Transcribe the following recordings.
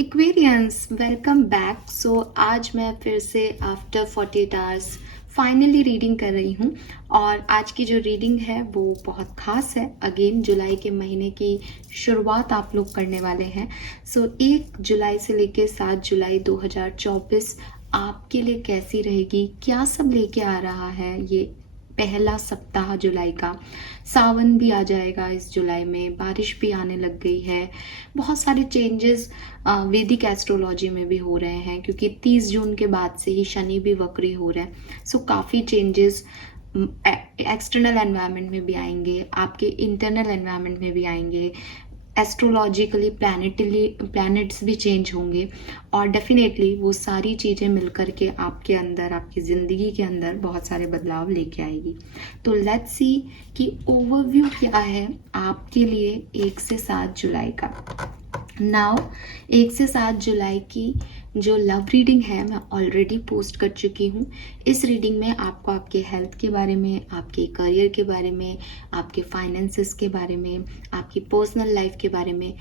Aquarians welcome back. सो आज मैं फिर से आफ्टर 48 आवर्स फाइनली रीडिंग कर रही हूँ और आज की जो रीडिंग है वो बहुत ख़ास है। अगेन जुलाई के महीने की शुरुआत आप लोग करने वाले हैं। सो 1 जुलाई से लेके 7 जुलाई 2024 आपके लिए कैसी रहेगी, क्या सब लेके आ रहा है ये पहला सप्ताह जुलाई का। सावन भी आ जाएगा इस जुलाई में, बारिश भी आने लग गई है। बहुत सारे चेंजेस वैदिक एस्ट्रोलॉजी में भी हो रहे हैं क्योंकि 30 जून के बाद से ही शनि भी वक्री हो रहा है। सो काफ़ी चेंजेस एक्सटर्नल एनवायरनमेंट में भी आएंगे, आपके इंटरनल एनवायरनमेंट में भी आएंगे। एस्ट्रोलॉजिकली प्लैनेट्स भी चेंज होंगे और डेफिनेटली वो सारी चीज़ें मिलकर के आपके अंदर, आपकी ज़िंदगी के अंदर बहुत सारे बदलाव लेके आएगी। तो लेट्स सी कि ओवरव्यू क्या है आपके लिए 1 से 7 जुलाई का। नाउ 1 से 7 जुलाई की जो लव रीडिंग है मैं ऑलरेडी पोस्ट कर चुकी हूँ। इस रीडिंग में आपको आपके हेल्थ के बारे में, आपके करियर के बारे में, आपके फाइनेंसेस के बारे में, आपकी पर्सनल लाइफ के बारे में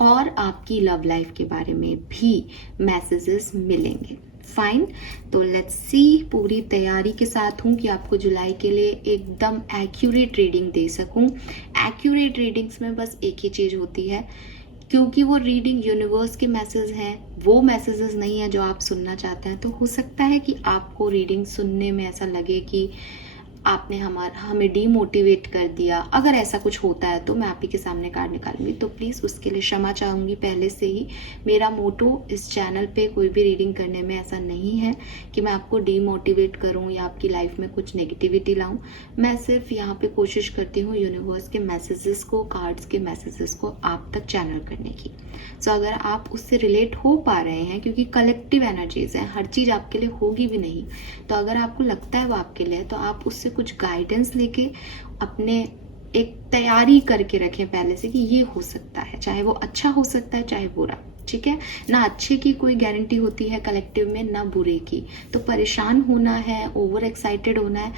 और आपकी लव लाइफ के बारे में भी मैसेजेस मिलेंगे। फाइन, तो लेट्स सी, पूरी तैयारी के साथ हूँ कि आपको जुलाई के लिए एकदम एक्यूरेट रीडिंग दे सकूँ। एक्यूरेट रीडिंग्स में बस एक ही चीज़ होती है, क्योंकि वो रीडिंग यूनिवर्स के मैसेज हैं, वो मैसेजेस नहीं है जो आप सुनना चाहते हैं। तो हो सकता है कि आपको रीडिंग सुनने में ऐसा लगे कि आपने हमें डीमोटिवेट कर दिया। अगर ऐसा कुछ होता है तो मैं आप ही के सामने कार्ड निकालूंगी, तो प्लीज़ उसके लिए क्षमा चाहूँगी पहले से ही। मेरा मोटो इस चैनल पे कोई भी रीडिंग करने में ऐसा नहीं है कि मैं आपको डीमोटिवेट करूँ या आपकी लाइफ में कुछ नेगेटिविटी लाऊँ। मैं सिर्फ यहाँ पे कोशिश करती हूँ यूनिवर्स के मैसेजेस को, कार्ड्स के मैसेजेस को आप तक चैनल करने की। सो अगर आप उससे रिलेट हो पा रहे हैं, क्योंकि कलेक्टिव एनर्जीज हैं, हर चीज़ आपके लिए होगी भी नहीं, तो अगर आपको लगता है वो आपके लिए, तो आप उससे कुछ गाइडेंस लेके अपने एक तैयारी करके रखें पहले से कि ये हो सकता है, चाहे वो अच्छा हो सकता है चाहे बुरा। ठीक है ना, अच्छे की कोई गारंटी होती है कलेक्टिव में, ना बुरे की। तो परेशान होना है, ओवर एक्साइटेड होना है,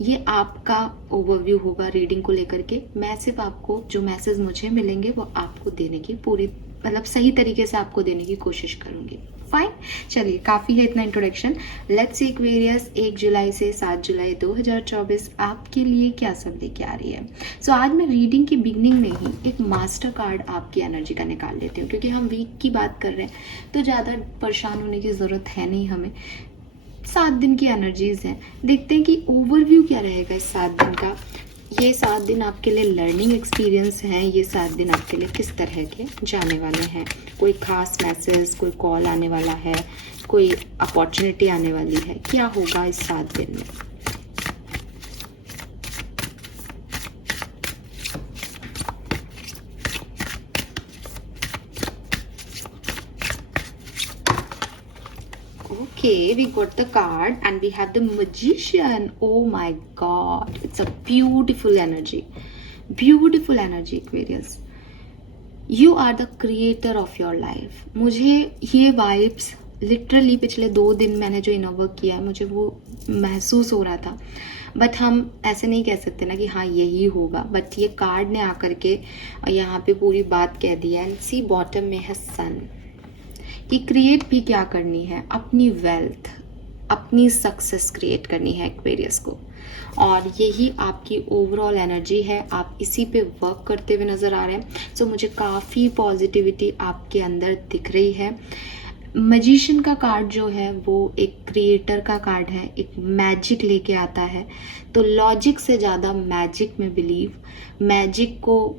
ये आपका ओवरव्यू होगा रीडिंग को लेकर के। मैं सिर्फ आपको जो मैसेज मुझे मिलेंगे वो आपको देने की पूरी, मतलब सही तरीके से आपको देने की कोशिश करूंगी। फाइन, चलिए काफ़ी है इतना इंट्रोडक्शन। लेट्स सी एक्वेरियस 1 जुलाई से 7 जुलाई 2024 आपके लिए क्या सब लेके आ रही है। सो आज मैं रीडिंग की बिगनिंग में ही एक मास्टर कार्ड आपकी एनर्जी का निकाल लेती हूँ, क्योंकि हम वीक की बात कर रहे हैं तो ज़्यादा परेशान होने की ज़रूरत है नहीं हमें। 7 दिन की एनर्जीज हैं, देखते हैं कि ओवरव्यू क्या रहेगा इस 7 दिन का। ये 7 दिन आपके लिए लर्निंग एक्सपीरियंस हैं, ये 7 दिन आपके लिए किस तरह के जाने वाले हैं। कोई खास मैसेज, कोई कॉल आने वाला है, कोई अपॉर्चुनिटी आने वाली है, क्या होगा इस 7 दिन में। Okay, we got the card and we have the Magician. Oh my God, it's a beautiful energy. Beautiful energy, Aquarius. You are the creator of your life. मुझे ये वाइब्स लिटरली पिछले 2 दिन मैंने जो इनर वर्क किया है, मुझे वो महसूस हो रहा था। बट हम ऐसे नहीं कह सकते ना कि हाँ यही होगा, बट ये कार्ड ने आकर के यहाँ पे पूरी बात कह दी है। एंड सी बॉटम में है सन, कि क्रिएट भी क्या करनी है, अपनी वेल्थ, अपनी सक्सेस क्रिएट करनी है एक्वेरियस को। और यही आपकी ओवरऑल एनर्जी है, आप इसी पे वर्क करते हुए नज़र आ रहे हैं। सो मुझे काफ़ी पॉजिटिविटी आपके अंदर दिख रही है। मजिशियन का कार्ड जो है वो एक क्रिएटर का कार्ड है, एक मैजिक लेके आता है। तो लॉजिक से ज़्यादा मैजिक में बिलीव, मैजिक को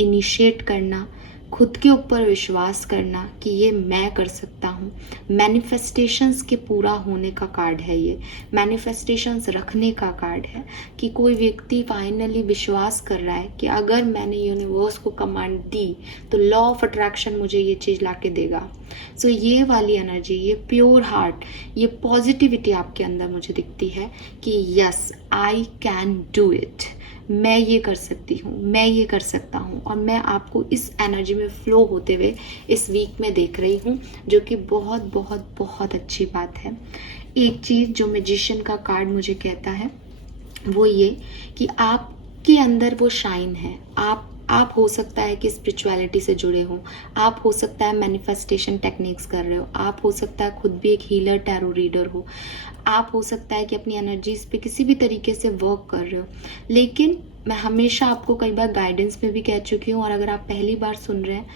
इनिशिएट करना, खुद के ऊपर विश्वास करना कि ये मैं कर सकता हूँ। मैनिफेस्टेशंस के पूरा होने का कार्ड है ये, मैनिफेस्टेशंस रखने का कार्ड है कि कोई व्यक्ति फाइनली विश्वास कर रहा है कि अगर मैंने यूनिवर्स को कमांड दी तो लॉ ऑफ अट्रैक्शन मुझे ये चीज़ ला के देगा। सो ये वाली एनर्जी, ये प्योर हार्ट, ये पॉजिटिविटी आपके अंदर मुझे दिखती है कि yes I can do it, मैं ये कर सकती हूँ, मैं ये कर सकता हूँ। और मैं आपको इस एनर्जी में फ्लो होते हुए इस वीक में देख रही हूँ, जो कि बहुत बहुत बहुत अच्छी बात है। एक चीज़ जो मैजिशियन का कार्ड मुझे कहता है वो ये कि आपके अंदर वो शाइन है, आप आप हो सकता है कि स्पिरिचुअलिटी से जुड़े हो, आप हो सकता है मैनिफेस्टेशन टेक्निक्स कर रहे हो, आप हो सकता है खुद भी एक हीलर टैरो रीडर हो, आप हो सकता है कि अपनी एनर्जीज पे किसी भी तरीके से वर्क कर रहे हो। लेकिन मैं हमेशा आपको कई बार गाइडेंस में भी कह चुकी हूँ, और अगर आप पहली बार सुन रहे हैं,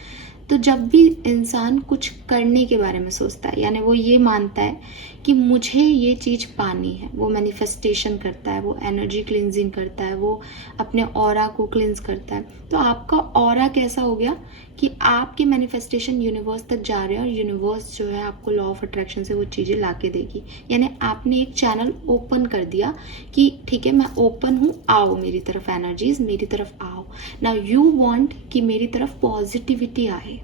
तो जब भी इंसान कुछ करने के बारे में सोचता है, यानी वो ये मानता है कि मुझे ये चीज़ पानी है, वो मैनिफेस्टेशन करता है, वो एनर्जी क्लिनजिंग करता है, वो अपने ऑरा को क्लिनज करता है। तो आपका ऑरा कैसा हो गया कि आपकी मैनिफेस्टेशन यूनिवर्स तक जा रहे हैं, और यूनिवर्स जो है आपको लॉ ऑफ अट्रैक्शन से वो चीज़ें ला के देगी। यानी आपने एक चैनल ओपन कर दिया कि ठीक है, मैं ओपन हूँ, आओ मेरी तरफ, एनर्जीज मेरी तरफ आओ। नाउ यू वांट कि मेरी तरफ पॉजिटिविटी आए,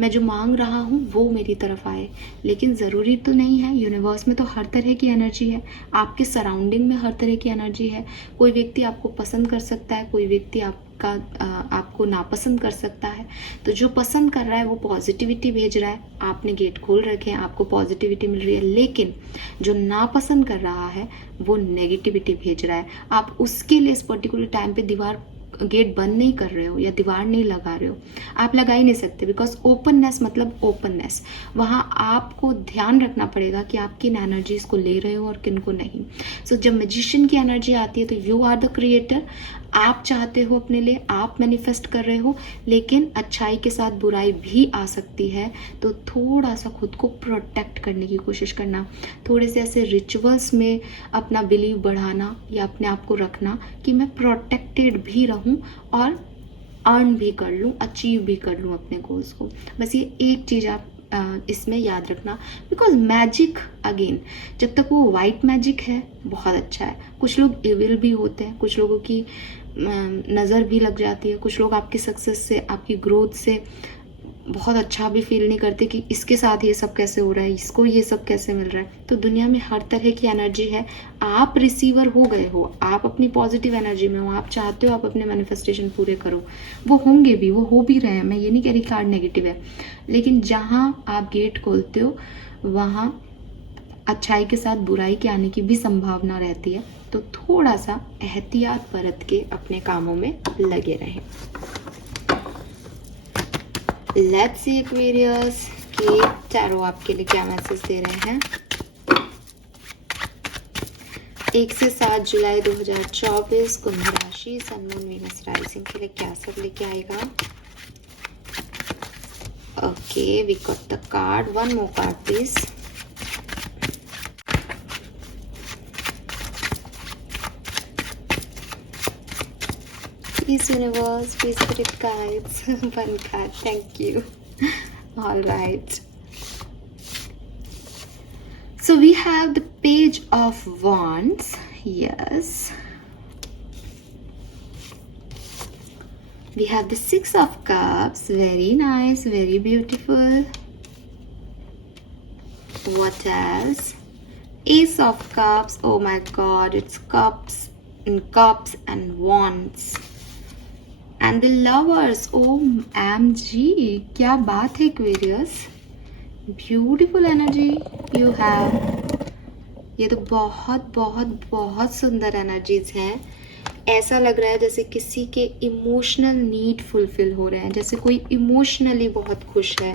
मैं जो मांग रहा हूँ वो मेरी तरफ आए। लेकिन ज़रूरी तो नहीं है, यूनिवर्स में तो हर तरह की एनर्जी है, आपके सराउंडिंग में हर तरह की एनर्जी है। कोई व्यक्ति आपको पसंद कर सकता है, कोई व्यक्ति आपको नापसंद कर सकता है। तो जो पसंद कर रहा है वो पॉजिटिविटी भेज रहा है, आपने गेट खोल रखे हैं, आपको पॉजिटिविटी मिल रही है। लेकिन जो नापसंद कर रहा है वो नेगेटिविटी भेज रहा है। आप उसके लिए इस पर्टिकुलर टाइम पे गेट बंद नहीं कर रहे हो या दीवार नहीं लगा रहे हो, आप लगा ही नहीं सकते, बिकॉज ओपननेस मतलब ओपननेस। वहाँ आपको ध्यान रखना पड़ेगा कि आप किन एनर्जीज को ले रहे हो और किन को नहीं। सो जब मैजिशियन की एनर्जी आती है तो यू आर द क्रिएटर, आप चाहते हो अपने लिए, आप मैनिफेस्ट कर रहे हो, लेकिन अच्छाई के साथ बुराई भी आ सकती है। तो थोड़ा सा खुद को प्रोटेक्ट करने की कोशिश करना, थोड़े से ऐसे रिचुअल्स में अपना बिलीव बढ़ाना या अपने आप को रखना कि मैं प्रोटेक्टेड भी रहूं और अर्न भी कर लूं, अचीव भी कर लूं अपने गोल्स को। बस ये एक चीज़ आप इसमें याद रखना, बिकॉज मैजिक अगेन, जब तक वो वाइट मैजिक है बहुत अच्छा है। कुछ लोग इविल भी होते हैं, कुछ लोगों की नज़र भी लग जाती है, कुछ लोग आपकी सक्सेस से, आपकी ग्रोथ से बहुत अच्छा भी फील नहीं करते कि इसके साथ ये सब कैसे हो रहा है, इसको ये सब कैसे मिल रहा है। तो दुनिया में हर तरह की एनर्जी है, आप रिसीवर हो गए हो, आप अपनी पॉजिटिव एनर्जी में हो, आप चाहते हो आप अपने मैनिफेस्टेशन पूरे करो, वो होंगे भी, वो हो भी रहे हैं। मैं ये नहीं कह रही कार्ड नेगेटिव है, लेकिन जहाँ आप गेट खोलते हो वहाँ अच्छाई के साथ बुराई के आने की भी संभावना रहती है। तो थोड़ा सा एहतियात बरत के अपने कामों में लगे रहें। लेट्स सी एक्वेरियस कि टैरो आपके लिए क्या मैसेज दे रहे हैं 1 से 7 जुलाई 2024 कुंभ राशि, सन मून वीनस राइजिंग के लिए क्या सब लेके आएगा। Okay, we got the card, one more card please. Peace universe, peace spirit guides. One card, thank you. All right. So we have the Page of Wands. Yes. We have the Six of Cups. Very nice, very beautiful. What else? Ace of Cups. Oh my God, it's cups and wands. And the Lovers. OMG, क्या बात है Aquarius, beautiful energy you have. ये तो बहुत बहुत बहुत सुंदर energies हैं। ऐसा लग रहा है जैसे किसी के इमोशनल नीड फुलफिल हो रहे हैं, जैसे कोई इमोशनली बहुत खुश है।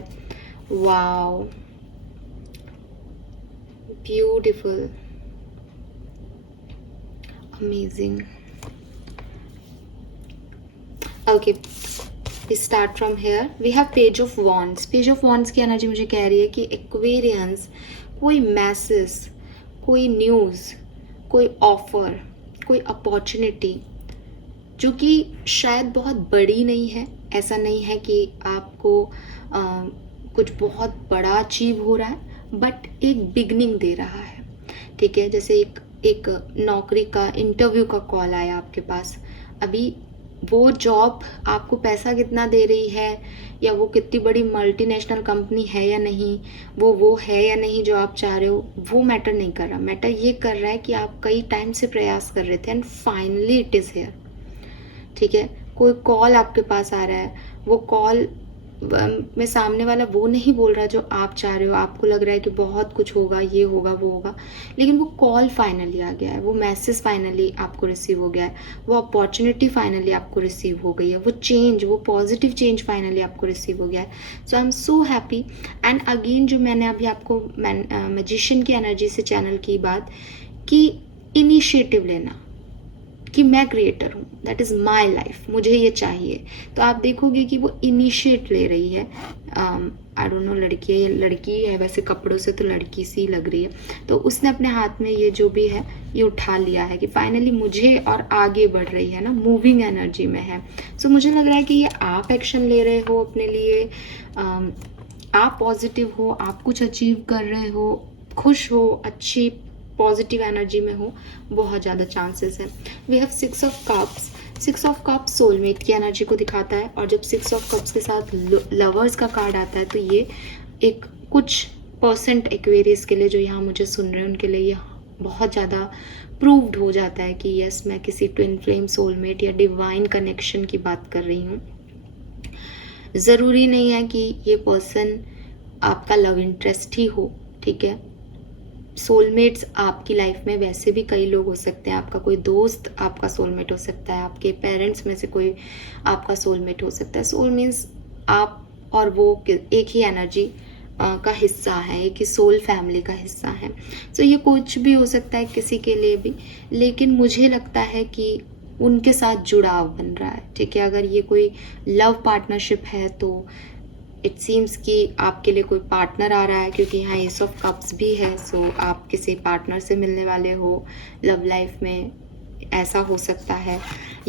Wow, beautiful, amazing. Okay, we start from here. We have Page of Wands. Page of Wands की एनर्जी मुझे कह रही है कि एक्वेरियंस कोई मैसेज, कोई न्यूज़, कोई ऑफर, कोई अपॉर्चुनिटी जो कि शायद बहुत बड़ी नहीं है। ऐसा नहीं है कि आपको कुछ बहुत बड़ा अचीव हो रहा है, बट एक बिगनिंग दे रहा है। ठीक है, जैसे एक नौकरी का इंटरव्यू का कॉल आया आपके पास। अभी वो जॉब आपको पैसा कितना दे रही है, या वो कितनी बड़ी मल्टीनेशनल कंपनी है या नहीं, वो है या नहीं जो आप चाह रहे हो, वो मैटर नहीं कर रहा। मैटर ये कर रहा है कि आप कई टाइम से प्रयास कर रहे थे and finally it is here. ठीक है, कोई कॉल आपके पास आ रहा है, वो कॉल मैं सामने वाला वो नहीं बोल रहा जो आप चाह रहे हो, आपको लग रहा है कि बहुत कुछ होगा, ये होगा, वो होगा, लेकिन वो कॉल फाइनली आ गया है, वो मैसेज फाइनली आपको रिसीव हो गया है, वो अपॉर्चुनिटी फाइनली आपको रिसीव हो गई है, वो चेंज, वो पॉजिटिव चेंज फाइनली आपको रिसीव हो गया है। So I am so happy. And again जो मैंने अभी आपको मैजिशियन की एनर्जी से चैनल की बात कि इनिशिएटिव लेना, कि मैं क्रिएटर हूँ, दैट इज़ माई लाइफ, मुझे ये चाहिए, तो आप देखोगे कि वो इनिशिएट ले रही है। आई डोंट नो लड़की है या लड़की है, वैसे कपड़ों से तो लड़की सी लग रही है, तो उसने अपने हाथ में ये जो भी है ये उठा लिया है कि फाइनली मुझे, और आगे बढ़ रही है ना, मूविंग एनर्जी में है। सो मुझे लग रहा है कि ये आप एक्शन ले रहे हो अपने लिए, आप पॉजिटिव हो, आप कुछ अचीव कर रहे हो, खुश हो, अच्छी पॉजिटिव एनर्जी में हो, बहुत ज़्यादा चांसेस हैं। We have 6 of cups. 6 of cups soulmate की एनर्जी को दिखाता है, और जब 6 ऑफ कप्स के साथ लवर्स का कार्ड आता है तो ये एक कुछ परसेंट एक्वेरियस के लिए जो यहाँ मुझे सुन रहे हैं उनके लिए ये बहुत ज़्यादा प्रूव्ड हो जाता है कि यस, मैं किसी ट्विन फ्लेम, सोलमेट या डिवाइन कनेक्शन की बात कर रही हूँ। ज़रूरी नहीं है कि ये पर्सन आपका लव इंटरेस्ट ही हो, ठीक है। सोलमेट्स आपकी लाइफ में वैसे भी कई लोग हो सकते हैं, आपका कोई दोस्त आपका सोलमेट हो सकता है, आपके पेरेंट्स में से कोई आपका सोलमेट हो सकता है। सोल मीन्स आप और वो एक ही एनर्जी का हिस्सा है, एक ही सोल फैमिली का हिस्सा है। सो ये कुछ भी हो सकता है किसी के लिए भी, लेकिन मुझे लगता है कि उनके साथ जुड़ाव बन रहा है, ठीक है। अगर ये कोई लव पार्टनरशिप है तो इट सीम्स कि आपके लिए कोई पार्टनर आ रहा है, क्योंकि यहाँ एस ऑफ कप्स भी है। सो आप किसी पार्टनर से मिलने वाले हो लव लाइफ में, ऐसा हो सकता है,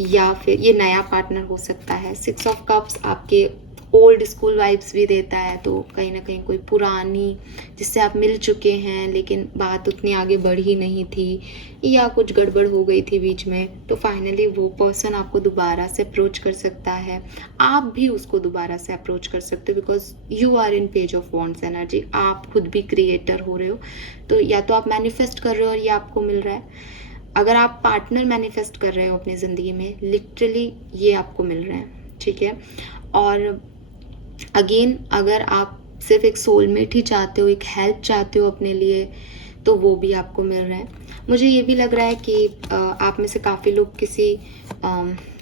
या फिर ये नया पार्टनर हो सकता है। 6 ऑफ कप्स आपके ओल्ड स्कूल वाइब्स भी देता है, तो कहीं ना कहीं कोई पुरानी जिससे आप मिल चुके हैं लेकिन बात उतनी आगे बढ़ी नहीं थी, या कुछ गड़बड़ हो गई थी बीच में, तो फाइनली वो पर्सन आपको दोबारा से अप्रोच कर सकता है, आप भी उसको दोबारा से अप्रोच कर सकते हो, because you are in page of wands energy. आप खुद भी क्रिएटर हो रहे हो, तो या तो आप मैनिफेस्ट कर रहे हो और ये आपको मिल रहा है। अगर आप पार्टनर मैनिफेस्ट कर रहे हो अपनी ज़िंदगी में, लिटरली ये आपको मिल रहे हैं, ठीक है। और अगेन अगर आप सिर्फ एक सोलमेट ही चाहते हो, एक हेल्प चाहते हो अपने लिए, तो वो भी आपको मिल रहा है। मुझे ये भी लग रहा है कि आप में से काफ़ी लोग किसी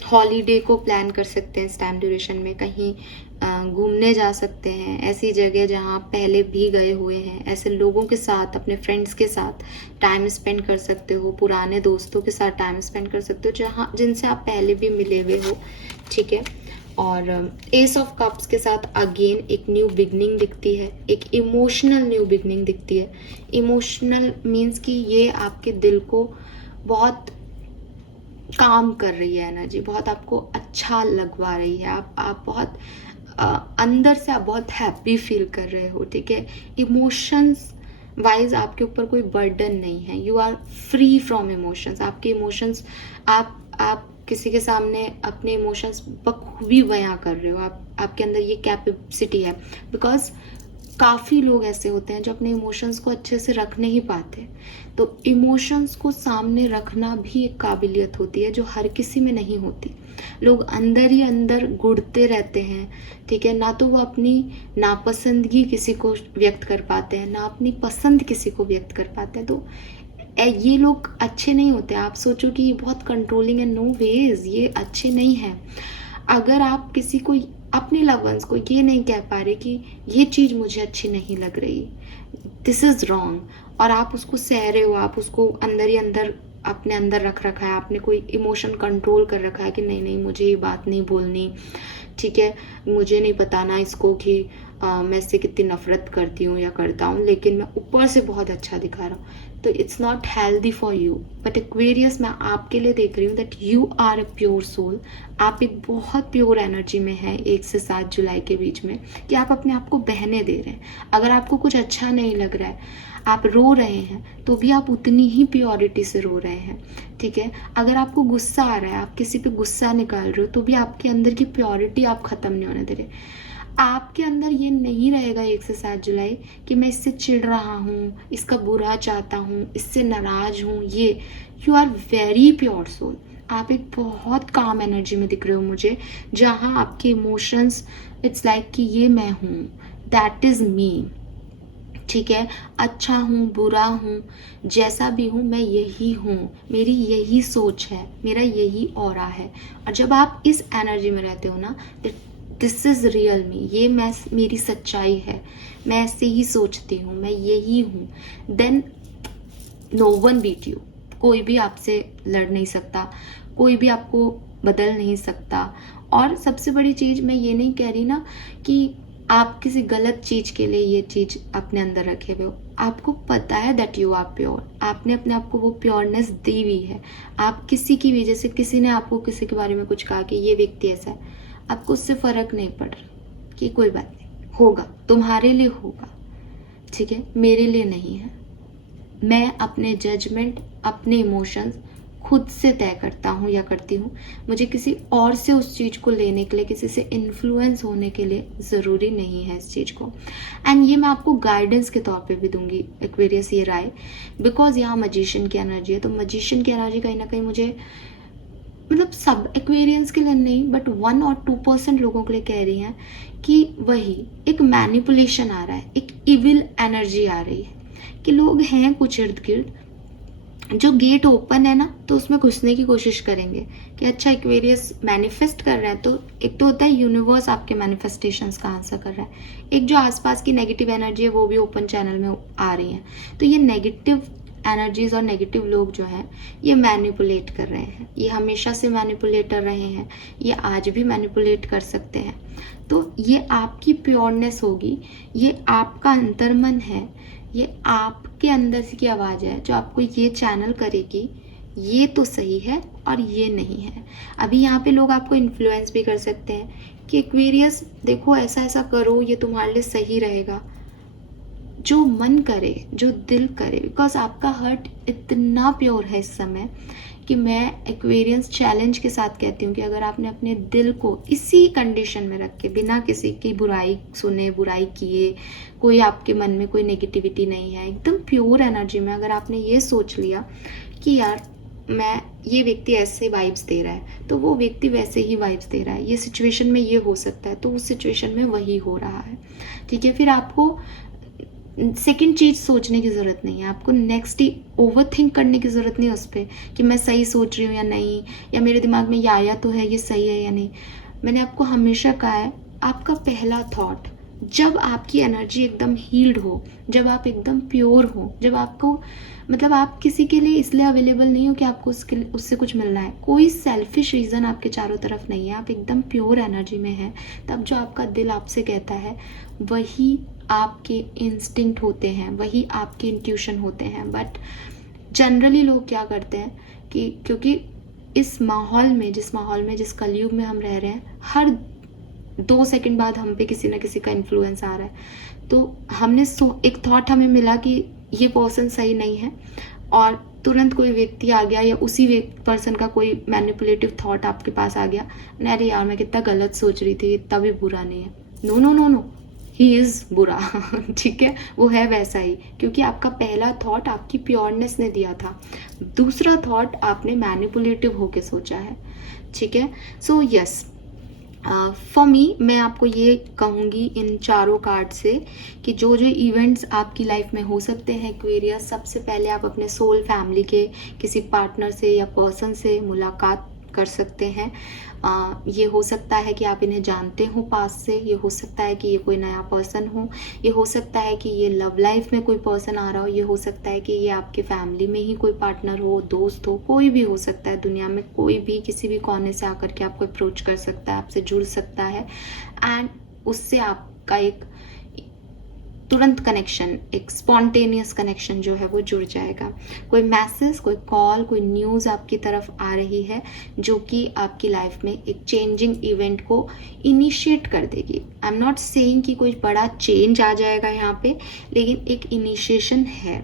हॉलीडे को प्लान कर सकते हैं इस टाइम ड्यूरेशन में, कहीं घूमने जा सकते हैं, ऐसी जगह जहाँ आप पहले भी गए हुए हैं, ऐसे लोगों के साथ, अपने फ्रेंड्स के साथ टाइम स्पेंड कर सकते हो, पुराने दोस्तों के साथ टाइम स्पेंड कर सकते हो जहाँ जिनसे आप पहले भी मिले हुए हो, ठीक है। और एस ऑफ कप्स के साथ अगेन एक न्यू बिगनिंग दिखती है, एक इमोशनल न्यू बिगनिंग दिखती है। इमोशनल मीन्स कि ये आपके दिल को बहुत काम कर रही है एनर्जी, बहुत आपको अच्छा लगवा रही है, आप बहुत अंदर से आप बहुत हैप्पी फील कर रहे हो, ठीक है। इमोशंस वाइज आपके ऊपर कोई बर्डन नहीं है, you are free from emotions. आपके इमोशंस आप किसी के सामने अपने इमोशंस बखूबी बयां कर रहे हो, आपके अंदर ये कैपेसिटी है, बिकॉज काफ़ी लोग ऐसे होते हैं जो अपने इमोशंस को अच्छे से रख नहीं पाते। तो इमोशंस को सामने रखना भी एक काबिलियत होती है जो हर किसी में नहीं होती। लोग अंदर ही अंदर गुड़ते रहते हैं, ठीक है, ना तो वो अपनी नापसंदगी किसी को व्यक्त कर पाते हैं, ना अपनी पसंद किसी को व्यक्त कर पाते हैं। तो ये लोग अच्छे नहीं होते। आप सोचो कि ये बहुत कंट्रोलिंग है, नो वेज, ये अच्छे नहीं हैं। अगर आप किसी को, अपने लव वंस को ये नहीं कह पा रहे कि ये चीज़ मुझे अच्छी नहीं लग रही, दिस इज़ रॉन्ग, और आप उसको सह रहे हो, आप उसको अंदर ही अंदर अपने अंदर रख रखा है, आपने कोई इमोशन कंट्रोल कर रखा है कि नहीं नहीं मुझे ये बात नहीं बोलनी, ठीक है, मुझे नहीं बताना इसको कि मैं इससे कितनी नफरत करती हूँ या करता हूँ, लेकिन मैं ऊपर से बहुत अच्छा दिखा रहा हूँ, तो it's not healthy for you. But Aquarius मैं आपके लिए देख रही हूँ that you are a pure soul. आप एक बहुत प्योर एनर्जी में है 1 से 7 जुलाई के बीच में, कि आप अपने आप को बहने दे रहे हैं। अगर आपको कुछ अच्छा नहीं लग रहा है, आप रो रहे हैं, तो भी आप उतनी ही प्योरिटी से रो रहे हैं, ठीक है। अगर आपको गुस्सा आ रहा है, आप किसी पे गुस्सा निकाल रहे हो, तो भी आपके अंदर की प्योरिटी आप ख़त्म नहीं होने दे रहे। आपके अंदर ये नहीं रहेगा 1 से 7 जुलाई कि मैं इससे चिढ़ रहा हूँ, इसका बुरा चाहता हूँ, इससे नाराज़ हूँ। ये you are very pure soul, आप एक बहुत काम एनर्जी में दिख रहे हो मुझे, जहाँ आपके इमोशंस इट्स लाइक कि ये मैं हूँ, दैट इज़ मी। ठीक है, अच्छा हूँ, बुरा हूँ, जैसा भी हूँ, मैं यही हूँ, मेरी यही सोच है, मेरा यही ऑरा है। और जब आप इस एनर्जी में रहते हो ना, दिस इज़ रियल मी, ये मैं, मेरी सच्चाई है, मैं ऐसे ही सोचती हूँ, मैं यही हूँ, then no one beat you. कोई भी आपसे लड़ नहीं सकता, कोई भी आपको बदल नहीं सकता। और सबसे बड़ी चीज़, मैं ये नहीं कह रही ना कि आप किसी गलत चीज़ के लिए ये चीज़ अपने अंदर रखे हुए हो। आपको पता है दैट यू आर प्योर, आपने अपने आप को वो प्योरनेस दी हुई है। आप किसी की वजह से, किसी ने आपको किसी के बारे में कुछ कहा कि ये व्यक्ति ऐसा है, आपको उससे फ़र्क नहीं पड़ रहा कि कोई बात नहीं, होगा, तुम्हारे लिए होगा, ठीक है, मेरे लिए नहीं है। मैं अपने जजमेंट, अपने इमोशंस खुद से तय करता हूँ या करती हूँ। मुझे किसी और से उस चीज़ को लेने के लिए, किसी से इन्फ्लुएंस होने के लिए ज़रूरी नहीं है इस चीज़ को। एंड ये मैं आपको गाइडेंस के तौर पे भी दूंगी एक्वेरियस, ये राय, बिकॉज यहाँ मजिशियन की एनर्जी है। तो मजिशियन की एनर्जी कहीं ना कहीं मुझे, मतलब सब एक्वेरियंस के लिए नहीं, बट 1 और 2% लोगों के लिए कह रही हैं कि वही एक मैनिपुलेशन आ रहा है, एक इविल एनर्जी आ रही है कि लोग हैं कुछ इर्द गिर्द जो गेट ओपन है ना, तो उसमें घुसने की कोशिश करेंगे कि अच्छा एक्वेरियस मैनिफेस्ट कर रहा है, तो एक तो होता है यूनिवर्स आपके मैनिफेस्टेशंस का आंसर कर रहा है, एक जो आसपास की नेगेटिव एनर्जी है वो भी ओपन चैनल में आ रही है। तो ये नेगेटिव एनर्जीज और नेगेटिव लोग जो हैं ये मैनिपुलेट कर रहे हैं, ये हमेशा से मैनिपुलेटर रहे हैं, ये आज भी मैनिपुलेट कर सकते हैं। तो ये आपकी प्योरनेस होगी, ये आपका अंतर्मन है, ये आपके अंदर से की आवाज़ है जो आपको ये चैनल करेगी, ये तो सही है और ये नहीं है। अभी यहाँ पे लोग आपको इन्फ्लुएंस भी कर सकते हैं कि एक्वेरियस देखो ऐसा ऐसा करो, ये तुम्हारे लिए सही रहेगा, जो मन करे, जो दिल करे, बिकॉज आपका हार्ट इतना प्योर है इस समय कि मैं एक्वेरियंस चैलेंज के साथ कहती हूँ कि अगर आपने अपने दिल को इसी कंडीशन में रख के, बिना किसी की बुराई सुने, बुराई किए, कोई आपके मन में कोई नेगेटिविटी नहीं है, एकदम प्योर एनर्जी में अगर आपने ये सोच लिया कि यार मैं, ये व्यक्ति ऐसे वाइब्स दे रहा है तो वो व्यक्ति वैसे ही वाइब्स दे रहा है, ये सिचुएशन में ये हो सकता है तो उस सिचुएशन में वही हो रहा है, ठीक है, फिर आपको सेकंड चीज़ सोचने की ज़रूरत नहीं है, आपको नेक्स्ट ही ओवर थिंक करने की ज़रूरत नहीं है उस पर कि मैं सही सोच रही हूँ या नहीं, या मेरे दिमाग में ये आया तो है, ये सही है या नहीं। मैंने आपको हमेशा कहा है, आपका पहला थॉट, जब आपकी एनर्जी एकदम हील्ड हो, जब आप एकदम प्योर हो, जब आपको, मतलब आप किसी के लिए इसलिए अवेलेबल नहीं हो कि आपको उससे कुछ मिलना है, कोई सेल्फिश रीज़न आपके चारों तरफ नहीं है, आप एकदम प्योर एनर्जी में हैं, तब जो आपका दिल आपसे कहता है वही आपके इंस्टिंक्ट होते हैं, वही आपके इंट्यूशन होते हैं। बट जनरली लोग क्या करते हैं कि क्योंकि इस माहौल में, जिस माहौल में, जिस कलयुग में हम रह रहे हैं, हर 2 सेकंड बाद हम पे किसी ना किसी का इन्फ्लुएंस आ रहा है। तो हमने एक थॉट हमें मिला कि ये पर्सन सही नहीं है, और तुरंत कोई व्यक्ति आ गया या उसी पर्सन का कोई मैनिपुलेटिव थॉट आपके पास आ गया, अरे यार मैं कितना गलत सोच रही थी, इतना भी बुरा नहीं है। No no no no, he is बुरा ठीक है, वो है वैसा ही, क्योंकि आपका पहला थॉट आपकी प्योरनेस ने दिया था, दूसरा थॉट आपने मैनिपुलेटिव होके सोचा है, ठीक है। सो यस, फॉर मी, मैं आपको ये कहूँगी इन चारों कार्ड से कि जो जो इवेंट्स आपकी लाइफ में हो सकते हैं एक्वेरियस, सबसे पहले आप अपने सोल फैमिली के किसी पार्टनर से या पर्सन से मुलाकात कर सकते हैं। ये हो सकता है कि आप इन्हें जानते हो पास से, ये हो सकता है कि ये कोई नया पर्सन हो, ये हो सकता है कि ये लव लाइफ में कोई पर्सन आ रहा हो, ये हो सकता है कि ये आपके फैमिली में ही कोई पार्टनर हो, दोस्त हो, कोई भी हो सकता है, दुनिया में कोई भी किसी भी कोने से आकर के आपको अप्रोच कर सकता है, आपसे जुड़ सकता है, एंड उससे आपका एक तुरंत कनेक्शन, एक स्पॉन्टेनियस कनेक्शन जो है वो जुड़ जाएगा। कोई मैसेज, कोई कॉल, कोई न्यूज़ आपकी तरफ आ रही है जो कि आपकी लाइफ में एक चेंजिंग इवेंट को इनिशिएट कर देगी। आई एम नॉट सेइंग कि कोई बड़ा चेंज आ जाएगा यहाँ पे, लेकिन एक इनिशिएशन है।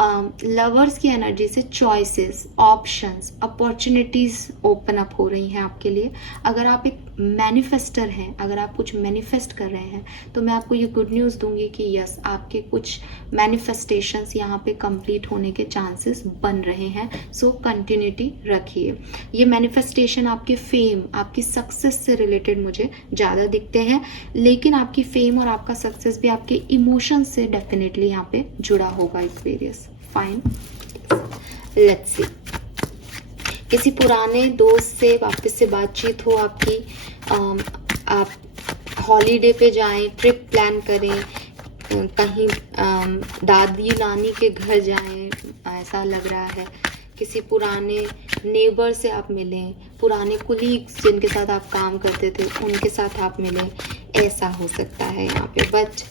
लवर्स की एनर्जी से choices, options, opportunities open up हो रही हैं आपके लिए। अगर आप एक मैनिफेस्टर हैं, अगर आप कुछ मैनिफेस्ट कर रहे हैं, तो मैं आपको ये गुड न्यूज़ दूंगी कि यस, आपके कुछ मैनिफेस्टेशंस यहाँ पे कंप्लीट होने के चांसेस बन रहे हैं। सो कंटिन्यूटी रखिए। ये मैनिफेस्टेशन आपके फेम, आपकी सक्सेस से रिलेटेड मुझे ज़्यादा दिखते हैं, लेकिन आपकी फेम और आपका सक्सेस भी आपके इमोशंस से डेफिनेटली यहाँ पे जुड़ा होगा। Aquarius, fine, let's see. किसी पुराने दोस्त से वापस से बातचीत हो आपकी, आप हॉलीडे पे जाएं, ट्रिप प्लान करें, कहीं दादी नानी के घर जाएं, ऐसा लग रहा है। किसी पुराने नेबर से आप मिलें, पुराने कुलीग्स जिनके साथ आप काम करते थे उनके साथ आप मिलें, ऐसा हो सकता है यहाँ पे। बट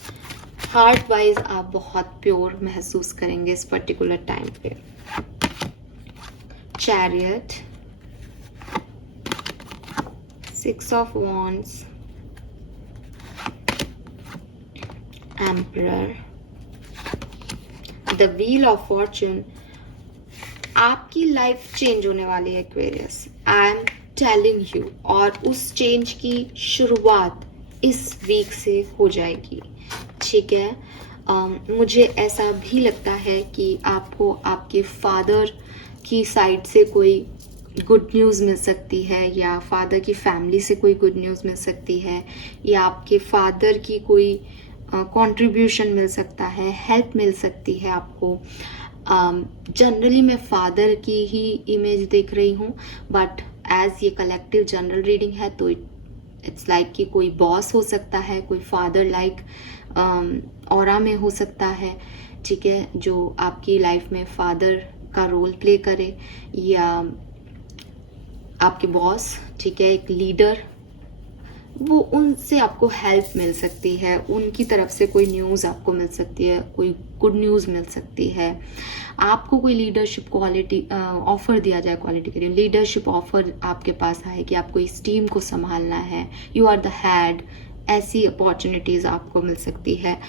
हार्ट वाइज आप बहुत प्योर महसूस करेंगे इस पर्टिकुलर टाइम पे। Chariot, 6 of wands, emperor, the wheel of Fortune. आपकी लाइफ चेंज होने वाली है Aquarius, I am telling you, और उस चेंज की शुरुआत इस वीक से हो जाएगी, ठीक है। मुझे ऐसा भी लगता है कि आपको आपके फादर की साइड से कोई गुड न्यूज़ मिल सकती है, या फादर की फैमिली से कोई गुड न्यूज़ मिल सकती है, या आपके फादर की कोई कंट्रीब्यूशन मिल सकता है, हेल्प मिल सकती है आपको। जनरली मैं फादर की ही इमेज देख रही हूँ, बट एज ये कलेक्टिव जनरल रीडिंग है तो इट्स लाइक कि कोई बॉस हो सकता है, कोई फादर लाइक ऑरा में हो सकता है, ठीक है, जो आपकी लाइफ में फादर का रोल प्ले करे, या आपके बॉस, ठीक है, एक लीडर, वो उनसे आपको हेल्प मिल सकती है, उनकी तरफ से कोई न्यूज़ आपको मिल सकती है, कोई गुड न्यूज़ मिल सकती है। आपको कोई लीडरशिप क्वालिटी ऑफर दिया जाए, क्वालिटी के लिए लीडरशिप ऑफर आपके पास आए कि आपको इस टीम को संभालना है, यू आर द हेड, ऐसी अपॉर्चुनिटीज़ आपको मिल सकती है।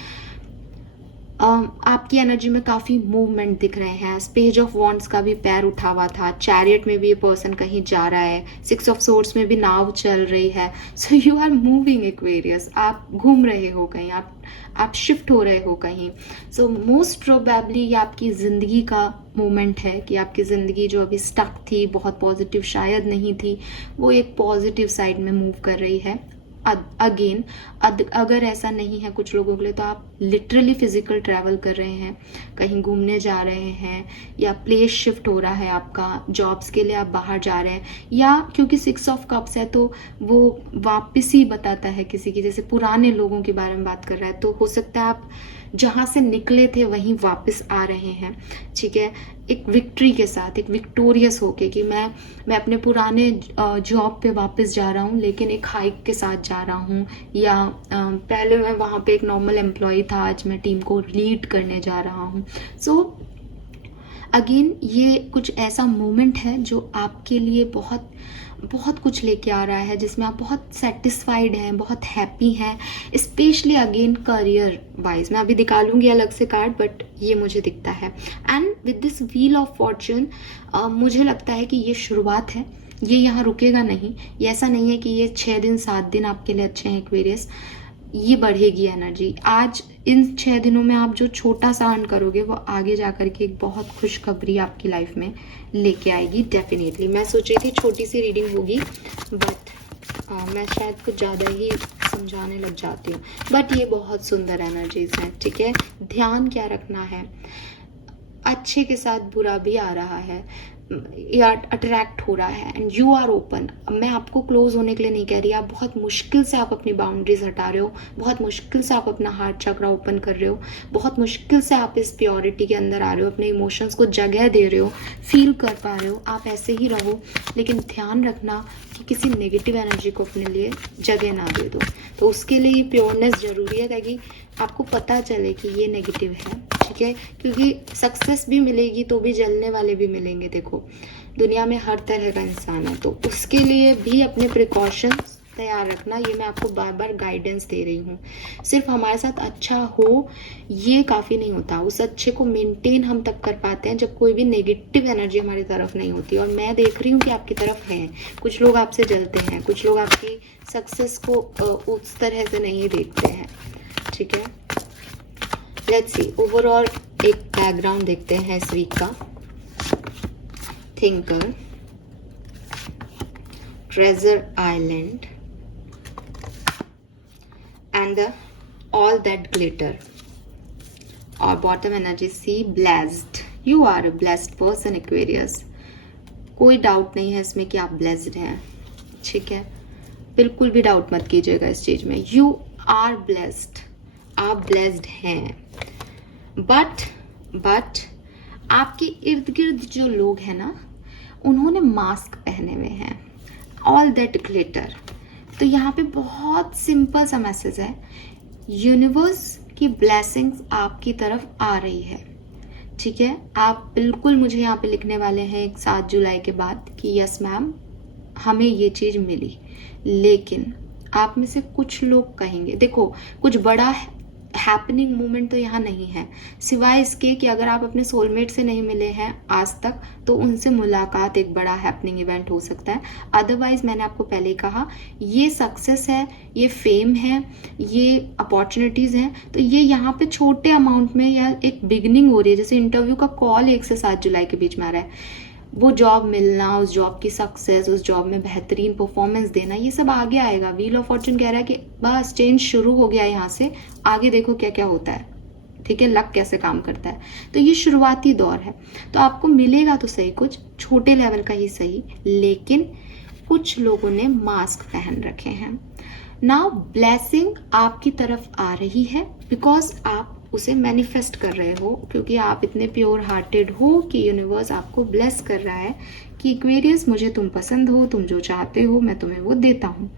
आपकी एनर्जी में काफ़ी मूवमेंट दिख रहे हैं। पेज ऑफ वॉन्ड्स का भी पैर उठा हुआ था, चैरियट में भी ये पर्सन कहीं जा रहा है, 6 ऑफ सोर्ड्स में भी नाव चल रही है। So you are moving Aquarius, आप घूम रहे हो कहीं, आप शिफ्ट हो रहे हो कहीं। सो मोस्ट प्रोबेबली ये आपकी ज़िंदगी का मोमेंट है कि आपकी ज़िंदगी जो अभी स्टक थी, बहुत पॉजिटिव शायद नहीं थी, वो एक पॉजिटिव साइड में मूव कर रही है। अगेन, अगर ऐसा नहीं है कुछ लोगों के लिए, तो आप लिटरली फिजिकल ट्रैवल कर रहे हैं, कहीं घूमने जा रहे हैं, या प्लेस शिफ्ट हो रहा है आपका, जॉब्स के लिए आप बाहर जा रहे हैं, या क्योंकि 6 ऑफ कप्स है तो वो वापस ही बताता है किसी की, जैसे पुराने लोगों के बारे में बात कर रहा है, तो हो सकता है आप जहाँ से निकले थे वहीं वापस आ रहे हैं, ठीक है, एक विक्ट्री के साथ, एक विक्टोरियस होके कि मैं अपने पुराने जॉब पे वापस जा रहा हूँ, लेकिन एक हाइक के साथ जा रहा हूँ, या पहले मैं वहाँ पे एक नॉर्मल एम्प्लॉय था, आज मैं टीम को लीड करने जा रहा हूँ। सो अगेन ये कुछ ऐसा मोमेंट है जो आपके लिए बहुत बहुत कुछ लेके आ रहा है, जिसमें आप बहुत सेटिस्फाइड हैं, बहुत हैप्पी हैं, स्पेशली अगेन करियर वाइज। मैं अभी निकालूंगी अलग से कार्ड, बट ये मुझे दिखता है। And with this wheel of Fortune मुझे लगता है कि ये शुरुआत है, ये यहाँ रुकेगा नहीं। ये ऐसा नहीं है कि ये 6 दिन 7 दिन आपके लिए अच्छे हैं एक्वेरियस, ये बढ़ेगी एनर्जी। आज इन 6 दिनों में आप जो छोटा सा अर्न करोगे, वो आगे जा कर के एक बहुत खुशखबरी आपकी लाइफ में लेके आएगी डेफिनेटली। मैं सोच रही थी छोटी सी रीडिंग होगी, बट मैं शायद कुछ ज़्यादा ही समझाने लग जाती हूँ, बट ये बहुत सुंदर एनर्जीज हैं, ठीक है। ध्यान क्या रखना है, अच्छे के साथ बुरा भी आ रहा है, या अट्रैक्ट हो रहा है, एंड यू आर ओपन। मैं आपको क्लोज होने के लिए नहीं कह रही, आप बहुत मुश्किल से आप अपनी बाउंड्रीज हटा रहे हो, बहुत मुश्किल से आप अपना हार्ट चक्रा ओपन कर रहे हो, बहुत मुश्किल से आप इस प्योरिटी के अंदर आ रहे हो, अपने इमोशंस को जगह दे रहे हो, फील कर पा रहे हो। आप ऐसे ही रहो, लेकिन ध्यान रखना कि किसी नेगेटिव एनर्जी को अपने लिए जगह ना दे दो। तो उसके लिए ये प्योरनेस ज़रूरी है, ताकि आपको पता चले कि ये नेगेटिव है, ठीक है, क्योंकि सक्सेस भी मिलेगी तो भी जलने वाले भी मिलेंगे। देखो, दुनिया में हर तरह का इंसान है, तो उसके लिए भी अपने प्रिकॉशंस तैयार रखना, ये मैं आपको बार बार गाइडेंस दे रही हूँ। सिर्फ हमारे साथ अच्छा हो ये काफ़ी नहीं होता, उस अच्छे को मेंटेन हम तब कर पाते हैं जब कोई भी नेगेटिव एनर्जी हमारी तरफ नहीं होती। और मैं देख रही हूँ कि आपकी तरफ है, कुछ लोग आपसे जलते हैं, कुछ लोग आपकी सक्सेस को उस तरह से नहीं देखते हैं, ठीक है। लेट्स सी ओवरऑल एक बैकग्राउंड देखते हैं इस वीक का। Thinker, treasure island and all that glitter. और bottom energy see blessed. You are a blessed person Aquarius. कोई डाउट नहीं है इसमें कि आप ब्लेस्ड हैं, ठीक है। बिल्कुल भी डाउट मत कीजिएगा इस चीज में। यू आर ब्लेस्ड, आप ब्लेस्ड हैं। बट आपके इर्द गिर्द जो लोग हैं ना, उन्होंने मास्क पहने हुए हैं, ऑल दैट ग्लिटर। तो यहाँ पे बहुत सिंपल सा मैसेज है, यूनिवर्स की ब्लेसिंग्स आपकी तरफ आ रही है, ठीक है। आप बिल्कुल मुझे यहाँ पे लिखने वाले हैं 7 जुलाई के बाद कि यस मैम हमें ये चीज़ मिली। लेकिन आप में से कुछ लोग कहेंगे, देखो कुछ बड़ा हैपनिंग मोमेंट तो यहाँ नहीं है, सिवाय इसके कि अगर आप अपने सोलमेट से नहीं मिले हैं आज तक तो उनसे मुलाकात एक बड़ा हैपनिंग इवेंट हो सकता है। अदरवाइज मैंने आपको पहले ही कहा, ये सक्सेस है, ये फेम है, ये अपॉर्चुनिटीज़ हैं, तो ये यहाँ पे छोटे अमाउंट में या एक बिगनिंग हो रही है। जैसे इंटरव्यू का कॉल 1 से 7 जुलाई के बीच में आ रहा है, वो जॉब मिलना, उस जॉब की सक्सेस, उस जॉब में बेहतरीन परफॉर्मेंस देना, ये सब आगे आएगा। व्हील ऑफ फॉर्चून कह रहा है कि बस चेंज शुरू हो गया, यहाँ से आगे देखो क्या क्या होता है, ठीक है, लक कैसे काम करता है। तो ये शुरुआती दौर है, तो आपको मिलेगा तो सही, कुछ छोटे लेवल का ही सही, लेकिन कुछ लोगों ने मास्क पहन रखे हैं। नाउ ब्लेसिंग आपकी तरफ आ रही है बिकॉज आप उसे मैनिफेस्ट कर रहे हो, क्योंकि आप इतने प्योर हार्टेड हो कि यूनिवर्स आपको ब्लेस कर रहा है कि एक्वेरियस मुझे तुम पसंद हो, तुम जो चाहते हो मैं तुम्हें वो देता हूँ।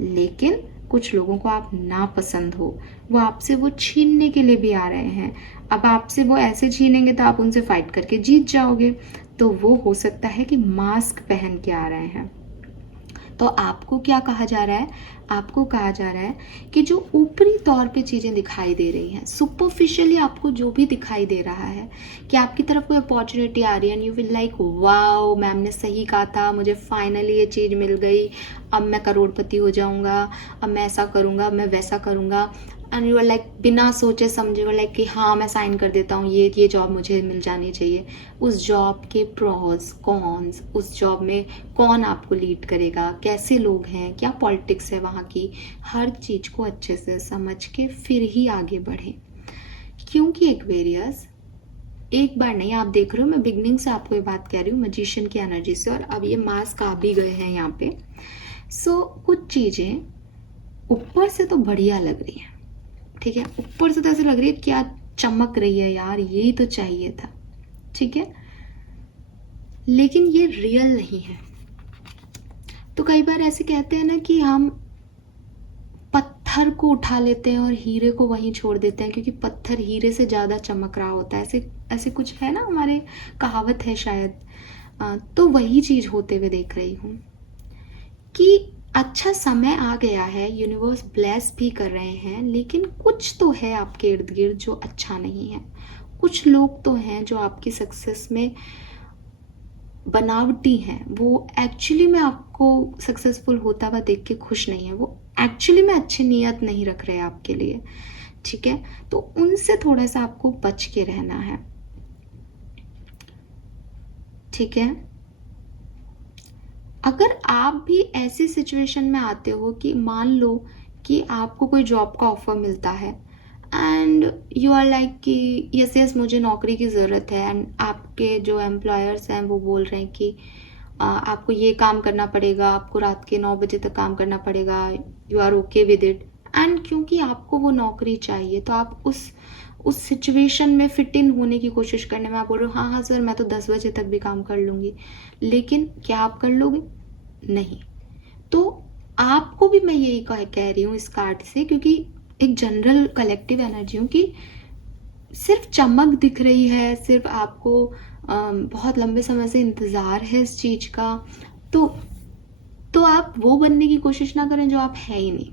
लेकिन कुछ लोगों को आप ना पसंद हो, वो आपसे वो छीनने के लिए भी आ रहे हैं। अब आपसे वो ऐसे छीनेंगे तो आप उनसे फाइट करके जीत जाओगे, तो वो हो सकता है कि मास्क पहन के आ रहे हैं। तो आपको क्या कहा जा रहा है, आपको कहा जा रहा है कि जो ऊपरी तौर पे चीज़ें दिखाई दे रही हैं, सुपरफिशियली आपको जो भी दिखाई दे रहा है कि आपकी तरफ कोई अपॉर्चुनिटी आ रही है and you will like wow ma'am ने सही कहा था, मुझे फाइनली ये चीज़ मिल गई, अब मैं करोड़पति हो जाऊंगा, अब मैं ऐसा करूंगा, अब मैं वैसा करूंगा, एंड यू आर लाइक बिना सोचे समझे वो लाइक कि हाँ मैं साइन कर देता हूँ, ये जॉब मुझे मिल जानी चाहिए। उस जॉब के प्रॉस कॉन्स, उस जॉब में कौन आपको लीड करेगा, कैसे लोग हैं, क्या पॉलिटिक्स है वहाँ की, हर चीज़ को अच्छे से समझ के फिर ही आगे बढ़ें। क्योंकि एक्वेरियस एक बार नहीं, आप देख रहे हो मैं बिगनिंग से आपको ये बात कह रही हूँ मजिशियन की एनर्जी से, और अब ये मास्क आ भी गए हैं यहाँ पे। सो कुछ चीज़ें ऊपर से तो बढ़िया लग रही हैं, ठीक है, ऊपर से तो ऐसे लग रही है क्या चमक रही है यार, यही तो चाहिए था, ठीक है, लेकिन ये रियल नहीं है। तो कई बार ऐसे कहते हैं ना कि हम पत्थर को उठा लेते हैं और हीरे को वहीं छोड़ देते हैं, क्योंकि पत्थर हीरे से ज़्यादा चमक रहा होता है, ऐसे ऐसे कुछ है ना, हमारे कहावत है शायद। तो वही चीज़ होते हुए देख रही हूँ कि अच्छा समय आ गया है, यूनिवर्स ब्लेस भी कर रहे हैं, लेकिन कुछ तो है आपके इर्द गिर्द जो अच्छा नहीं है। कुछ लोग तो हैं जो आपकी सक्सेस में बनावटी हैं, वो एक्चुअली में आपको सक्सेसफुल होता हुआ देख के खुश नहीं है, वो एक्चुअली में अच्छी नीयत नहीं रख रहे आपके लिए, ठीक है। तो उनसे थोड़ा सा आपको बच के रहना है, ठीक है। अगर आप भी ऐसी सिचुएशन में आते हो कि मान लो कि आपको कोई जॉब का ऑफर मिलता है एंड यू आर लाइक कि यस यस मुझे नौकरी की ज़रूरत है, एंड आपके जो एम्प्लॉयर्स हैं वो बोल रहे हैं कि आपको ये काम करना पड़ेगा, आपको रात के 9 बजे तक काम करना पड़ेगा, you are okay with it, and क्योंकि आपको वो नौकरी चाहिए तो आप उस सिचुएशन में फिट इन होने की कोशिश करने में आप बोल रहे हो हाँ हाँ सर मैं तो 10 बजे तक भी काम कर लूँगी, लेकिन क्या आप कर लोगे? नहीं। तो आपको भी मैं यही कह रही हूँ इस कार्ड से, क्योंकि एक जनरल कलेक्टिव एनर्जी हूँ कि सिर्फ चमक दिख रही है, सिर्फ आपको बहुत लंबे समय से इंतज़ार है इस चीज़ का, तो आप वो बनने की कोशिश ना करें जो आप है ही नहीं,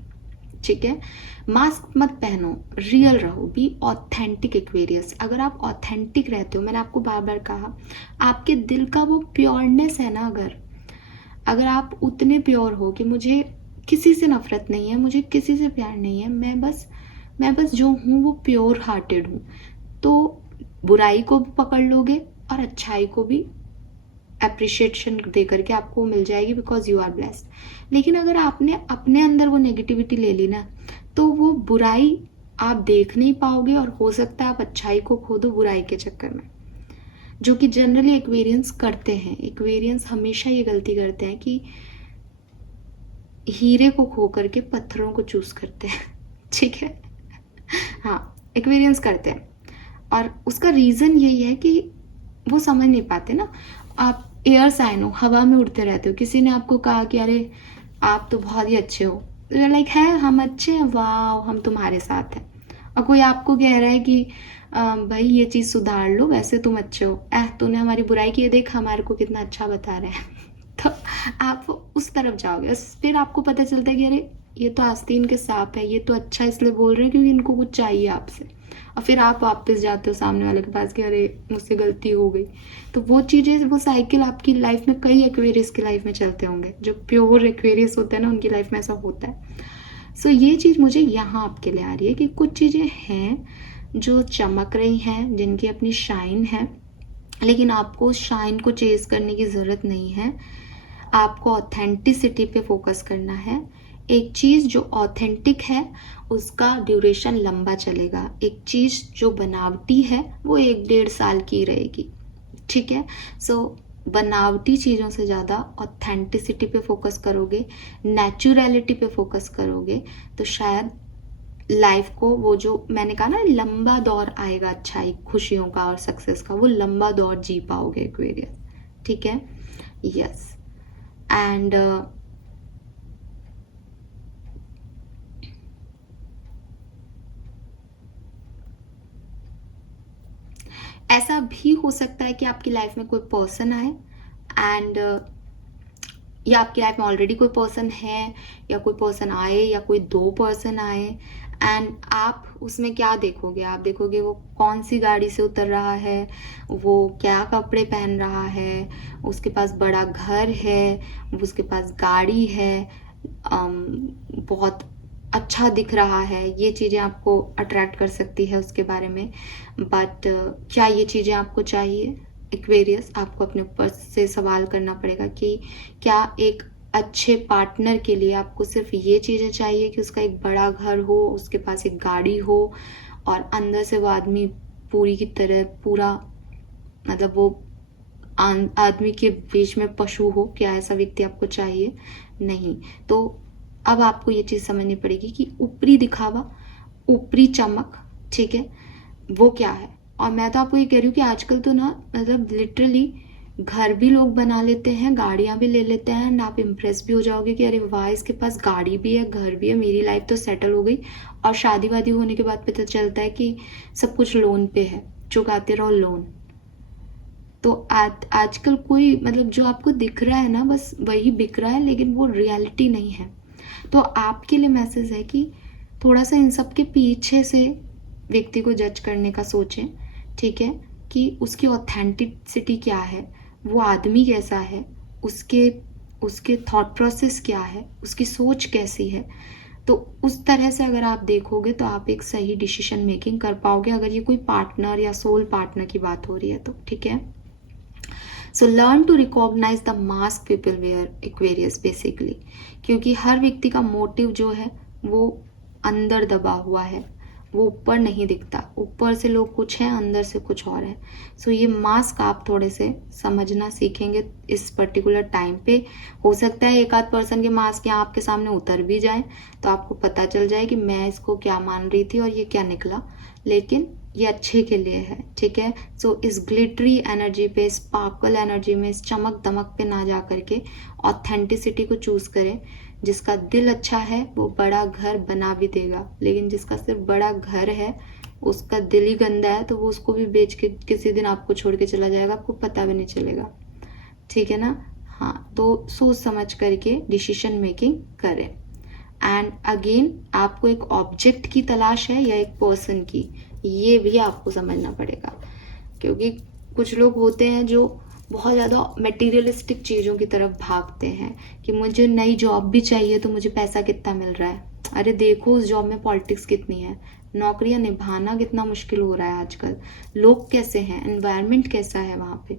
ठीक है। मास्क मत पहनो, रियल रहो, बी ऑथेंटिक एक्वेरियस। अगर आप ऑथेंटिक रहते हो, मैंने आपको बार बार कहा, आपके दिल का वो प्योरनेस है ना, अगर आप उतने प्योर हो कि मुझे किसी से नफरत नहीं है, मुझे किसी से प्यार नहीं है, मैं बस जो हूँ वो प्योर हार्टेड हूँ, तो बुराई को भी पकड़ लोगे और अच्छाई को भी अप्रिशिएशन दे करके आपको मिल जाएगी, बिकॉज यू आर ब्लेस्ड। लेकिन अगर आपने अपने अंदर वो नेगेटिविटी ले ली ना, तो वो बुराई आप देख नहीं पाओगे और हो सकता है आप अच्छाई को खो दो बुराई के चक्कर में, जो कि जनरली एक्वेरियंस करते हैं। एक्वेरियंस हमेशा ये गलती करते हैं कि हीरे को खो करके पत्थरों को चूज करते हैं, ठीक है। हाँ, एक्वेरियंस करते हैं, और उसका रीज़न यही है कि वो समझ नहीं पाते ना। आप एयर साइन हो, हवा में उड़ते रहते हो, किसी ने आपको कहा कि अरे आप तो बहुत ही अच्छे हो, तो लाइक है हम अच्छे हैं, वाह हम तुम्हारे साथ हैं। और कोई आपको कह रहा है कि भाई ये चीज़ सुधार लो, वैसे तुम अच्छे हो, तूने हमारी बुराई की है, देख हमारे को कितना अच्छा बता रहे हैं। तो आप उस तरफ जाओगे, फिर आपको पता चलता है कि अरे ये तो आस्तीन के सांप है, ये तो अच्छा इसलिए बोल रहे हैं क्योंकि इनको कुछ चाहिए आपसे, और फिर आप वापस जाते हो सामने वाले के पास कि अरे मुझसे गलती हो गई। तो वो चीज़ें, वो साइकिल आपकी लाइफ में, कई एक्वेरियस की लाइफ में चलते होंगे, जो प्योर एक्वेरियस होते हैं ना उनकी लाइफ में ऐसा होता है। सो ये चीज़ मुझे यहाँ आपके लिए आ रही है कि कुछ चीज़ें हैं जो चमक रही हैं, जिनकी अपनी शाइन है, लेकिन आपको शाइन को चेज करने की ज़रूरत नहीं है, आपको ऑथेंटिसिटी पे फोकस करना है। एक चीज़ जो ऑथेंटिक है उसका ड्यूरेशन लंबा चलेगा, एक चीज़ जो बनावटी है वो 1-1.5 साल की रहेगी, ठीक है। सो बनावटी चीज़ों से ज़्यादा ऑथेंटिसिटी पे फोकस करोगे, नेचुरलिटी पे फोकस करोगे, तो शायद लाइफ को, वो जो मैंने कहा ना लंबा दौर आएगा अच्छाई खुशियों का और सक्सेस का, वो लंबा दौर जी पाओगे एक्वेरियस, ठीक है। यस, एंड ऐसा भी हो सकता है कि आपकी लाइफ में कोई पर्सन आए, एंड या आपकी लाइफ में ऑलरेडी कोई पर्सन है, या कोई पर्सन आए, या कोई 2 पर्सन आए, एंड आप उसमें क्या देखोगे, आप देखोगे वो कौन सी गाड़ी से उतर रहा है, वो क्या कपड़े पहन रहा है, उसके पास बड़ा घर है, उसके पास गाड़ी है, बहुत अच्छा दिख रहा है, ये चीज़ें आपको अट्रैक्ट कर सकती है उसके बारे में। बट क्या ये चीज़ें आपको चाहिए? एक्वेरियस, आपको अपने ऊपर से सवाल करना पड़ेगा कि क्या एक अच्छे पार्टनर के लिए आपको सिर्फ ये चीज़ें चाहिए कि उसका एक बड़ा घर हो, उसके पास एक गाड़ी हो, और अंदर से वो आदमी पूरी की तरह पूरा, मतलब वो आदमी के बीच में पशु हो? क्या ऐसा व्यक्ति आपको चाहिए? नहीं। तो अब आपको ये चीज़ समझनी पड़ेगी कि ऊपरी दिखावा, ऊपरी चमक, ठीक है, वो क्या है। और मैं तो आपको ये कह रही हूँ कि आजकल तो ना, मतलब लिटरली घर भी लोग बना लेते हैं, गाड़ियाँ भी ले लेते हैं, एंड आप इम्प्रेस भी हो जाओगे कि अरे वाह इसके पास गाड़ी भी है, घर भी है, मेरी लाइफ तो सेटल हो गई। और शादी वादी होने के बाद पता चलता है कि सब कुछ लोन पे है, चुकाते रहो लोन। तो आजकल कोई, मतलब जो आपको दिख रहा है ना बस वही बिक रहा है, लेकिन वो रियलिटी नहीं है। तो आपके लिए मैसेज है कि थोड़ा सा इन सब के पीछे से व्यक्ति को जज करने का सोचें, ठीक है, कि उसकी ऑथेंटिसिटी क्या है, वो आदमी कैसा है, उसके उसके थॉट प्रोसेस क्या है, उसकी सोच कैसी है। तो उस तरह से अगर आप देखोगे तो आप एक सही डिसीजन मेकिंग कर पाओगे, अगर ये कोई पार्टनर या सोल पार्टनर की बात हो रही है तो, ठीक है। So learn to recognise the mask people wear Aquarius basically, क्योंकि हर व्यक्ति का मोटिव जो है वो अंदर दबा हुआ है, वो ऊपर नहीं दिखता। ऊपर से लोग कुछ हैं, अंदर से कुछ और है। सो ये मास्क आप थोड़े से समझना सीखेंगे इस पर्टिकुलर टाइम पे। हो सकता है एक आध पर्सन के मास्क यहाँ आपके सामने उतर भी जाए, तो आपको पता चल जाए कि मैं इसको क्या मान रही थी और ये क्या निकला, लेकिन ये अच्छे के लिए है, ठीक है। सो इस ग्लिटरी एनर्जी पे, स्पार्कल एनर्जी में, इस चमक दमक पे ना जा करके ऑथेंटिसिटी को चूज करें। जिसका दिल अच्छा है वो बड़ा घर बना भी देगा, लेकिन जिसका सिर्फ बड़ा घर है, उसका दिल ही गंदा है, तो वो उसको भी बेच के किसी दिन आपको छोड़ के चला जाएगा, आपको पता भी नहीं चलेगा, ठीक है ना। हाँ, तो सोच समझ करके डिसीजन मेकिंग करें। एंड अगेन आपको एक ऑब्जेक्ट की तलाश है या एक पर्सन की, ये भी आपको समझना पड़ेगा। क्योंकि कुछ लोग होते हैं जो बहुत ज़्यादा मटेरियलिस्टिक चीज़ों की तरफ भागते हैं कि मुझे नई जॉब भी चाहिए तो मुझे पैसा कितना मिल रहा है। अरे देखो उस जॉब में पॉलिटिक्स कितनी है, नौकरियां निभाना कितना मुश्किल हो रहा है आजकल, लोग कैसे हैं, एनवायरनमेंट कैसा है वहाँ पे।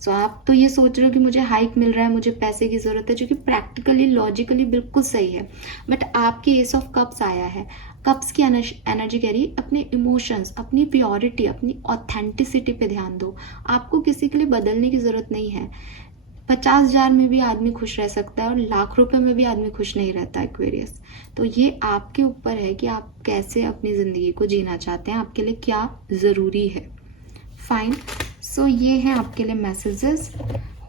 सो आप तो ये सोच रहे हो कि मुझे हाइक मिल रहा है, मुझे पैसे की ज़रूरत है, जो कि प्रैक्टिकली लॉजिकली बिल्कुल सही है। बट आपके एस ऑफ कप्स आया है, कप्स की एनर्जी कह रही है अपने इमोशंस, अपनी प्योरिटी, अपनी ऑथेंटिसिटी पे ध्यान दो। आपको किसी के लिए बदलने की ज़रूरत नहीं है। 50,000 में भी आदमी खुश रह सकता है और लाख रुपए में भी आदमी खुश नहीं रहता है एक्वेरियस। तो ये आपके ऊपर है कि आप कैसे अपनी ज़िंदगी को जीना चाहते हैं, आपके लिए क्या ज़रूरी है। फाइन, सो ये हैं आपके लिए मैसेजेस।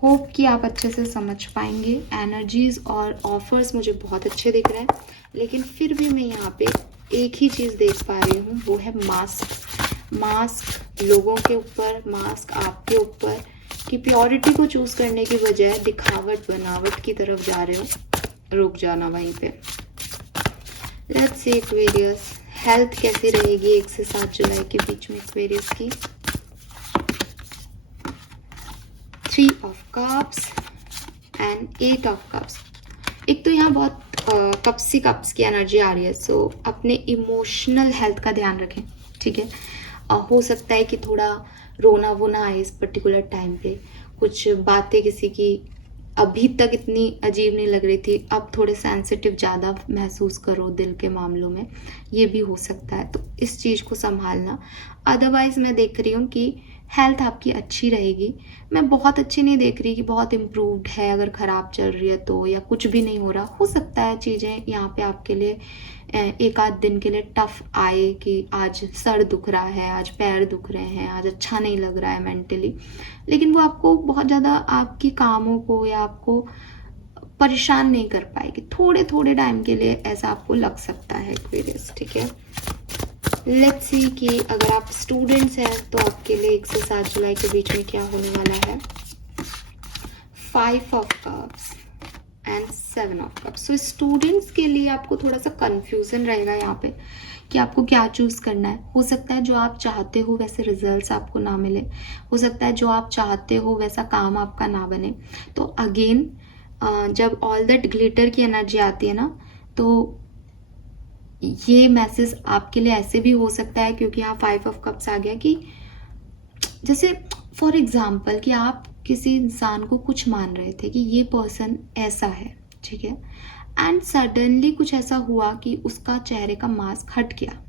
होप कि आप अच्छे से समझ पाएंगे। एनर्जीज और ऑफर्स मुझे बहुत अच्छे दिख रहे हैं, लेकिन फिर भी मैं यहाँ पे एक ही चीज़ देख पा रही हूँ, वो है मास्क। मास्क लोगों के ऊपर, मास्क आपके ऊपर, कि प्योरिटी को चूज करने की बजाय दिखावट बनावट की तरफ जा रहे हो। रुक जाना वहीं पे। लेट्स सी एक्वेरियस, हेल्थ कैसी रहेगी 1 से 7 जुलाई के बीच में एक्वेरियस की। 3 of cups and 8 of cups. एक तो यहाँ बहुत कप्स ही कप्स की एनर्जी आ रही है। सो अपने इमोशनल हेल्थ का ध्यान रखें, ठीक है। हो सकता है कि थोड़ा रोना वोना आए इस पर्टिकुलर टाइम पे, कुछ बातें किसी की अभी तक इतनी अजीब नहीं लग रही थी, अब थोड़े सेंसिटिव ज़्यादा महसूस करो दिल के मामलों में, ये भी हो सकता है। तो इस चीज़ को संभालना। अदरवाइज मैं देख रही हूँ कि हेल्थ आपकी अच्छी रहेगी। मैं बहुत अच्छी नहीं देख रही कि बहुत इम्प्रूव्ड है, अगर ख़राब चल रही है तो, या कुछ भी नहीं हो रहा। हो सकता है चीज़ें यहाँ पे आपके लिए एक आध दिन के लिए टफ आए कि आज सर दुख रहा है, आज पैर दुख रहे हैं, आज अच्छा नहीं लग रहा है मेंटली, लेकिन वो आपको बहुत ज़्यादा आपकी कामों को या आपको परेशान नहीं कर पाएगी। थोड़े थोड़े टाइम के लिए ऐसा आपको लग सकता है एक्वेरियस, ठीक है। लेट्स सी कि अगर आप स्टूडेंट्स हैं तो आपके लिए 1 से 7 जुलाई के बीच में क्या होने वाला है। 5 of cups and 7 of cups. So students के लिए आपको थोड़ा सा कंफ्यूजन रहेगा यहाँ पे कि आपको क्या चूज करना है। हो सकता है जो आप चाहते हो वैसे रिजल्ट्स आपको ना मिले, हो सकता है जो आप चाहते हो वैसा काम आपका ना बने। तो अगेन जब ऑल दैट ग्लिटर की एनर्जी आती है ना, तो ये मैसेज आपके लिए ऐसे भी हो सकता है, क्योंकि यहाँ 5 ऑफ कप्स आ गया कि जैसे फॉर एग्जाम्पल कि आप किसी इंसान को कुछ मान रहे थे कि ये पर्सन ऐसा है, ठीक है, एंड सडनली कुछ ऐसा हुआ कि उसका चेहरे का मास्क हट गया,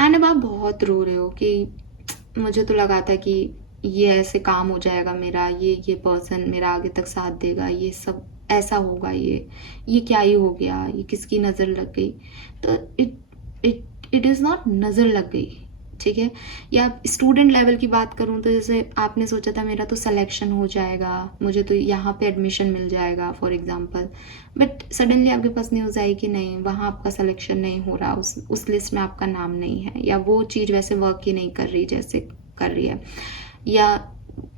एंड अब आप बहुत रो रहे हो कि मुझे तो लगा था कि ये ऐसे काम हो जाएगा मेरा, ये पर्सन मेरा आगे तक साथ देगा, ये सब ऐसा होगा, ये क्या ही हो गया, ये किसकी नज़र लग गई। तो इट इज़ नॉट नज़र लग गई, ठीक है। या स्टूडेंट लेवल की बात करूँ तो जैसे आपने सोचा था मेरा तो सिलेक्शन हो जाएगा, मुझे तो यहाँ पे एडमिशन मिल जाएगा फॉर एग्जांपल, बट सडनली आपके पास न्यूज़ आई कि नहीं, वहाँ आपका सिलेक्शन नहीं हो रहा, उस लिस्ट में आपका नाम नहीं है, या वो चीज़ वैसे वर्क ही नहीं कर रही जैसे कर रही है, या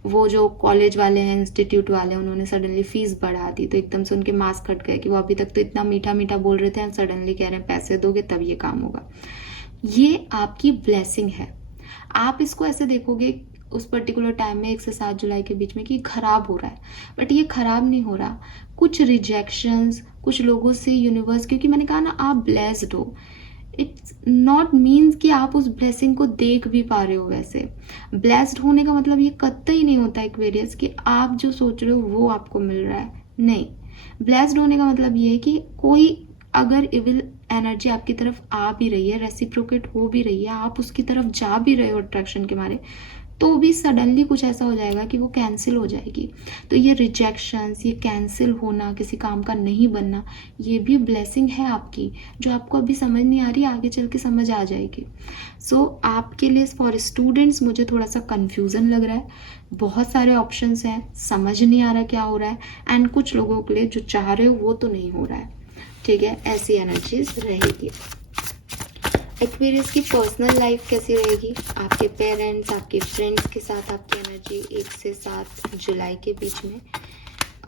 वो जो कॉलेज वाले हैं, इंस्टीट्यूट वाले हैं, उन्होंने सडनली फीस बढ़ा दी, तो एकदम से उनके मार्क्स कट गए कि वो अभी तक तो इतना मीठा मीठा बोल रहे थे एंड सडनली कह रहे हैं पैसे दोगे तब ये काम होगा। ये आपकी ब्लेसिंग है। आप इसको ऐसे देखोगे उस पर्टिकुलर टाइम में 1 से 7 जुलाई के बीच में कि खराब हो रहा है, बट ये खराब नहीं हो रहा। कुछ रिजेक्शंस, कुछ लोगों से यूनिवर्स, क्योंकि मैंने कहा ना आप ब्लेस्ड हो, इट्स नॉट मीन्स कि आप उस ब्लेसिंग को देख भी पा रहे हो। वैसे ब्लेस्ड होने का मतलब ये कतई नहीं होता एक्वेरियस कि आप जो सोच रहे हो वो आपको मिल रहा है, नहीं। ब्लेस्ड होने का मतलब ये है कि कोई अगर इविल एनर्जी आपकी तरफ आ भी रही है, रेसिप्रोकेट हो भी रही है, आप उसकी तरफ जा भी रहे हो अट्रैक्शन के मारे, तो भी सडनली कुछ ऐसा हो जाएगा कि वो कैंसिल हो जाएगी। तो ये रिजेक्शंस, ये कैंसिल होना, किसी काम का नहीं बनना, ये भी ब्लेसिंग है आपकी, जो आपको अभी समझ नहीं आ रही, आगे चल के समझ आ जाएगी। सो आपके लिए फॉर स्टूडेंट्स मुझे थोड़ा सा कन्फ्यूज़न लग रहा है, बहुत सारे ऑप्शंस हैं, समझ नहीं आ रहा क्या हो रहा है, एंड कुछ लोगों के लिए जो चाह रहे हो वो तो नहीं हो रहा है, ठीक है। ऐसी एनर्जीज रहेगी। एक्वेरियस की पर्सनल लाइफ कैसी रहेगी, आपके पेरेंट्स, आपके फ्रेंड्स के साथ आपकी एनर्जी 1 से 7 जुलाई के बीच में।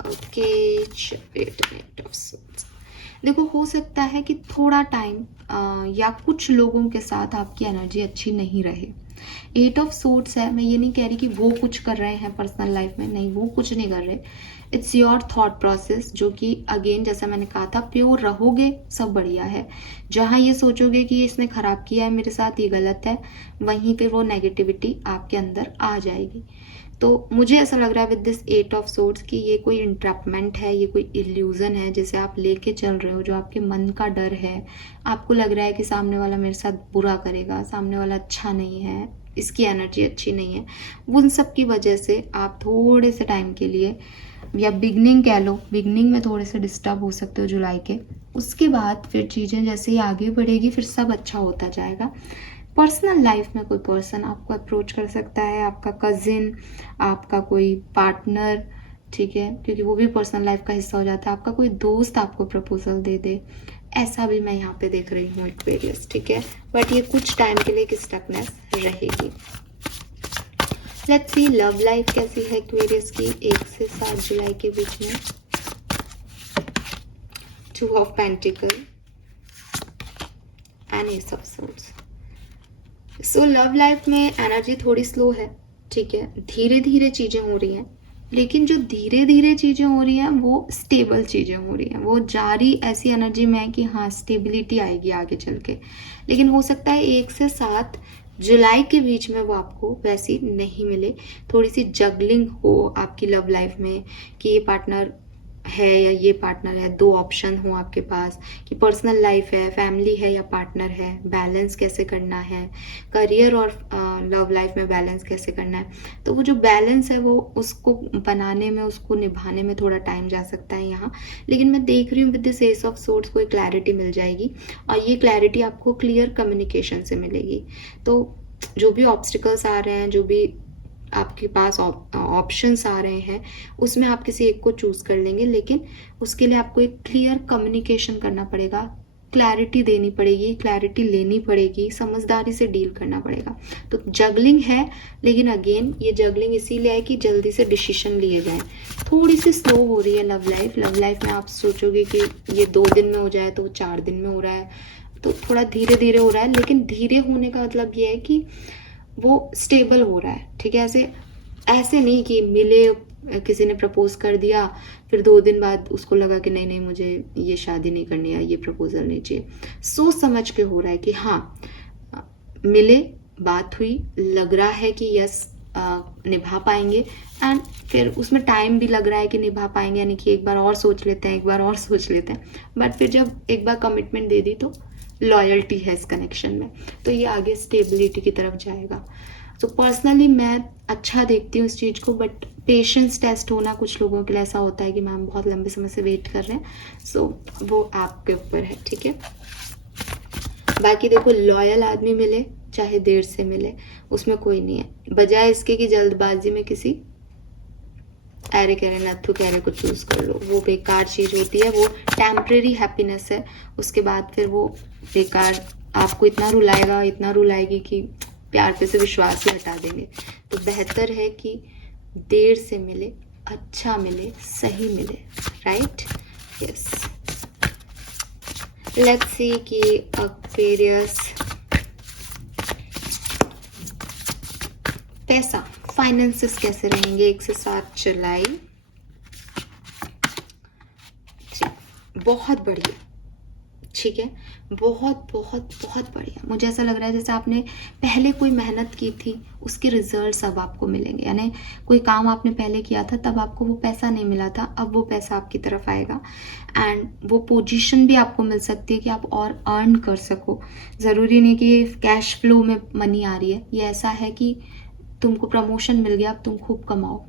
Okay, chariot, night of swords. देखो, हो सकता है कि थोड़ा टाइम या कुछ लोगों के साथ आपकी एनर्जी अच्छी नहीं रहे। एट ऑफ सोर्ड्स है, मैं ये नहीं कह रही कि वो कुछ कर रहे हैं पर्सनल लाइफ में, नहीं, वो कुछ नहीं कर रहे। इट्स योर थॉट प्रोसेस, जो कि अगेन जैसा मैंने कहा था, प्योर रहोगे सब बढ़िया है। जहाँ ये सोचोगे कि इसने खराब किया है मेरे साथ, ये गलत है, वहीं पे वो नेगेटिविटी आपके अंदर आ जाएगी। तो मुझे ऐसा लग रहा है with this eight of swords कि ये कोई इंट्रैपमेंट है, ये कोई इल्यूजन है जिसे आप लेके चल रहे हो, जो आपके मन का डर है। आपको लग रहा है कि सामने वाला मेरे साथ बुरा करेगा, सामने वाला अच्छा नहीं है, इसकी एनर्जी अच्छी नहीं है। उन सब की वजह से आप थोड़े से टाइम के लिए, या बिगनिंग कह लो, बिगनिंग में थोड़े से डिस्टर्ब हो सकते हो जुलाई के। उसके बाद फिर चीज़ें जैसे ही आगे बढ़ेगी फिर सब अच्छा होता जाएगा। पर्सनल लाइफ में कोई पर्सन आपको अप्रोच कर सकता है, आपका कजिन, आपका कोई पार्टनर, ठीक है, क्योंकि वो भी पर्सनल लाइफ का हिस्सा हो जाता है। आपका कोई दोस्त आपको प्रपोजल दे दे, ऐसा भी मैं यहाँ पे देख रही हूँ एक्वेरियस, ठीक है। बट ये कुछ टाइम के लिए एक स्टकनेस रहेगी। लेट्स सी लव लाइफ कैसी है एक्वेरियस की 1 से 7 जुलाई के बीच में। 2 of pentacle and S of swords. So love life में एनर्जी थोड़ी स्लो है, ठीक है, धीरे धीरे चीज़ें हो रही हैं, लेकिन जो धीरे धीरे चीज़ें हो रही हैं वो स्टेबल चीज़ें हो रही हैं, वो जारी ऐसी एनर्जी में है कि हाँ स्टेबिलिटी आएगी आगे चल के। लेकिन हो सकता है 1 से 7 जुलाई के बीच में वो आपको वैसी नहीं मिले, थोड़ी सी जगलिंग हो आपकी लव लाइफ में, कि ये पार्टनर है या ये पार्टनर है, 2 ऑप्शन हो आपके पास, कि पर्सनल लाइफ है, फैमिली है या पार्टनर है, बैलेंस कैसे करना है, करियर और लव लाइफ में बैलेंस कैसे करना है। तो वो जो बैलेंस है वो उसको बनाने में, उसको निभाने में थोड़ा टाइम जा सकता है यहाँ। लेकिन मैं देख रही हूँ with this S of swords कोई क्लैरिटी मिल जाएगी, और ये क्लैरिटी आपको क्लियर कम्युनिकेशन से मिलेगी। तो जो भी ऑब्स्टिकल्स आ रहे हैं, जो भी आपके पास ऑप्शंस आ रहे हैं, उसमें आप किसी एक को चूज कर लेंगे, लेकिन उसके लिए आपको एक क्लियर कम्युनिकेशन करना पड़ेगा, क्लैरिटी देनी पड़ेगी, क्लैरिटी लेनी पड़ेगी, समझदारी से डील करना पड़ेगा। तो जगलिंग है, लेकिन अगेन ये जगलिंग इसीलिए है कि जल्दी से डिसीजन लिए जाए। थोड़ी सी स्लो हो रही है लव लाइफ। लव लाइफ में आप सोचोगे कि ये 2 दिन में हो जाए, तो 4 दिन में हो रहा है, तो थोड़ा धीरे धीरे हो रहा है। लेकिन धीरे होने का मतलब ये है कि वो स्टेबल हो रहा है, ठीक है। ऐसे नहीं कि मिले, किसी ने प्रपोज कर दिया, फिर 2 दिन बाद उसको लगा कि नहीं नहीं मुझे ये शादी नहीं करनी है, ये प्रपोजल नहीं चाहिए। सोच समझ के हो रहा है कि हाँ मिले, बात हुई, लग रहा है कि यस निभा पाएंगे, एंड फिर उसमें टाइम भी लग रहा है कि निभा पाएंगे, यानी कि एक बार और सोच लेते हैं, एक बार और सोच लेते हैं। बट फिर जब एक बार कमिटमेंट दे दी तो लॉयल्टी है इस कनेक्शन में, तो ये आगे स्टेबिलिटी की तरफ जाएगा। तो पर्सनली मैं अच्छा देखती हूँ इस चीज़ को, बट पेशेंस टेस्ट होना कुछ लोगों के लिए ऐसा होता है कि मैम बहुत लंबे समय से वेट कर रहे हैं, सो वो आपके ऊपर है, ठीक है। बाकी देखो, लॉयल आदमी मिले चाहे देर से मिले, उसमें कोई नहीं है, बजाय इसके कि जल्दबाजी में किसी अरे कह रहे नथु कह रहे को चूज कर लो, वो बेकार चीज होती है। वो टेम्परेरी हैप्पीनेस है, उसके बाद फिर वो बेकार आपको इतना रुलाएगा, इतना रुलाएगी कि प्यार पे से विश्वास ही हटा देंगे। तो बेहतर है कि देर से मिले, अच्छा मिले, सही मिले, राइट? यस, लेट्स सी कि एक्वेरियस पैसा, फाइनेंसेस कैसे रहेंगे 1 से 7 जुलाई। बहुत बढ़िया, ठीक है, बहुत बहुत बहुत बढ़िया। मुझे ऐसा लग रहा है जैसे आपने पहले कोई मेहनत की थी, उसके रिजल्ट्स अब आपको मिलेंगे। यानी कोई काम आपने पहले किया था, तब आपको वो पैसा नहीं मिला था, अब वो पैसा आपकी तरफ आएगा, एंड वो पोजीशन भी आपको मिल सकती है कि आप और अर्न कर सको। ज़रूरी नहीं कि ये कैश फ्लो में मनी आ रही है, ये ऐसा है कि तुमको प्रमोशन मिल गया, अब तुम खूब कमाओ,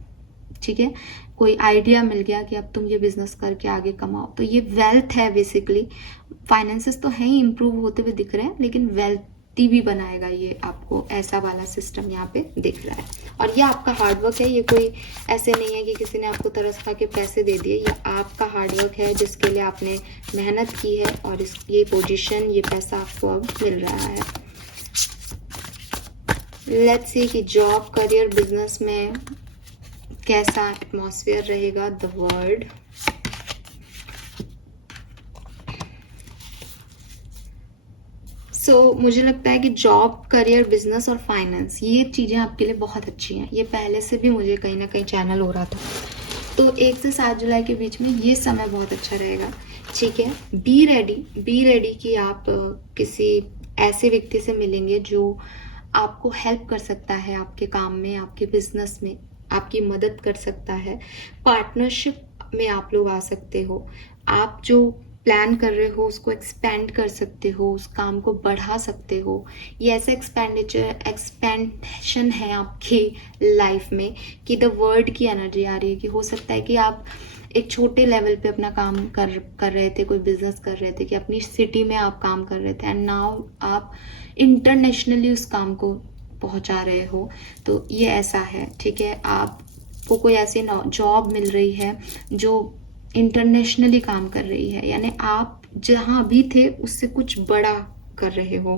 ठीक है। कोई आइडिया मिल गया कि अब तुम ये बिजनेस करके आगे कमाओ, तो ये वेल्थ है बेसिकली। फाइनेंसेस तो है ही, इम्प्रूव होते हुए दिख रहे हैं, लेकिन वेल्थी भी बनाएगा ये आपको, ऐसा वाला सिस्टम यहाँ पे दिख रहा है। और ये आपका हार्डवर्क है, ये कोई ऐसे नहीं है कि किसी ने आपको तरस खा के पैसे दे दिए, ये आपका हार्डवर्क है जिसके लिए आपने मेहनत की है, और ये पोजीशन, ये पैसा आपको अब मिल रहा है। लेट्स सी कि जॉब, करियर, बिजनेस में कैसा एटमॉस्फेयर रहेगा, द वर्ल्ड। मुझे लगता है कि जॉब, करियर, बिजनेस और फाइनेंस, ये चीज़ें आपके लिए बहुत अच्छी हैं। ये पहले से भी मुझे कहीं ना कहीं चैनल हो रहा था। तो 1 से 7 जुलाई के बीच में ये समय बहुत अच्छा रहेगा, ठीक है। बी रेडी कि आप किसी ऐसे व्यक्ति से मिलेंगे जो आपको हेल्प कर सकता है आपके काम में, आपके बिजनेस में, आपकी मदद कर सकता है। पार्टनरशिप में आप लोग आ सकते हो। आप जो प्लान कर रहे हो उसको एक्सपेंड कर सकते हो, उस काम को बढ़ा सकते हो। ये ऐसा एक्सपेंशन है आपकी लाइफ में कि द वर्ल्ड की एनर्जी आ रही है, कि हो सकता है कि आप एक छोटे लेवल पे अपना काम कर रहे थे, कोई बिजनेस कर रहे थे, कि अपनी सिटी में आप काम कर रहे थे, एंड नाउ आप इंटरनेशनली उस काम को पहुंचा रहे हो। तो ये ऐसा है, ठीक है। आपको कोई ऐसी जॉब मिल रही है जो इंटरनेशनली काम कर रही है, यानी आप जहाँ भी थे उससे कुछ बड़ा कर रहे हो,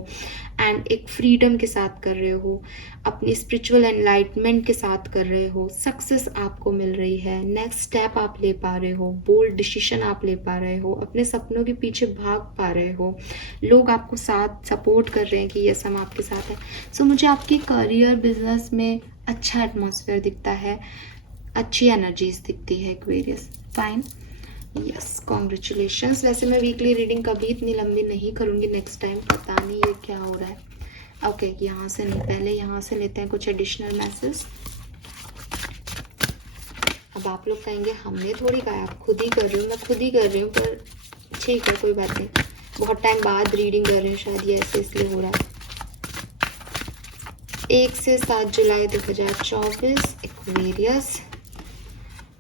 एंड एक फ्रीडम के साथ कर रहे हो, अपनी स्पिरिचुअल एनलाइटमेंट के साथ कर रहे हो। सक्सेस आपको मिल रही है, नेक्स्ट स्टेप आप ले पा रहे हो, बोल्ड डिसीजन आप ले पा रहे हो, अपने सपनों के पीछे भाग पा रहे हो, लोग आपको साथ सपोर्ट कर रहे हैं कि यस हम आपके साथ हैं। सो मुझे आपके करियर, बिजनेस में अच्छा एटमॉस्फेयर दिखता है, अच्छी एनर्जीज दिखती है एक्वेरियस। Fine, yes, congratulations. वैसे मैं वीकली रीडिंग कभी इतनी लंबी नहीं करूँगी नेक्स्ट टाइम, पता नहीं ये क्या हो रहा है। ओके, यहाँ से नहीं, पहले यहाँ से लेते हैं कुछ एडिशनल मैसेज। अब आप लोग कहेंगे हमने थोड़ी कहा, आप खुद ही कर रही हूँ, मैं खुद ही कर रही हूँ, पर ठीक है, कोई बात नहीं। बहुत टाइम बाद रीडिंग कर रही हूँ, शायद ये ऐसे इसलिए हो रहा है। 1 से 7 जुलाई 2024, Aquarius.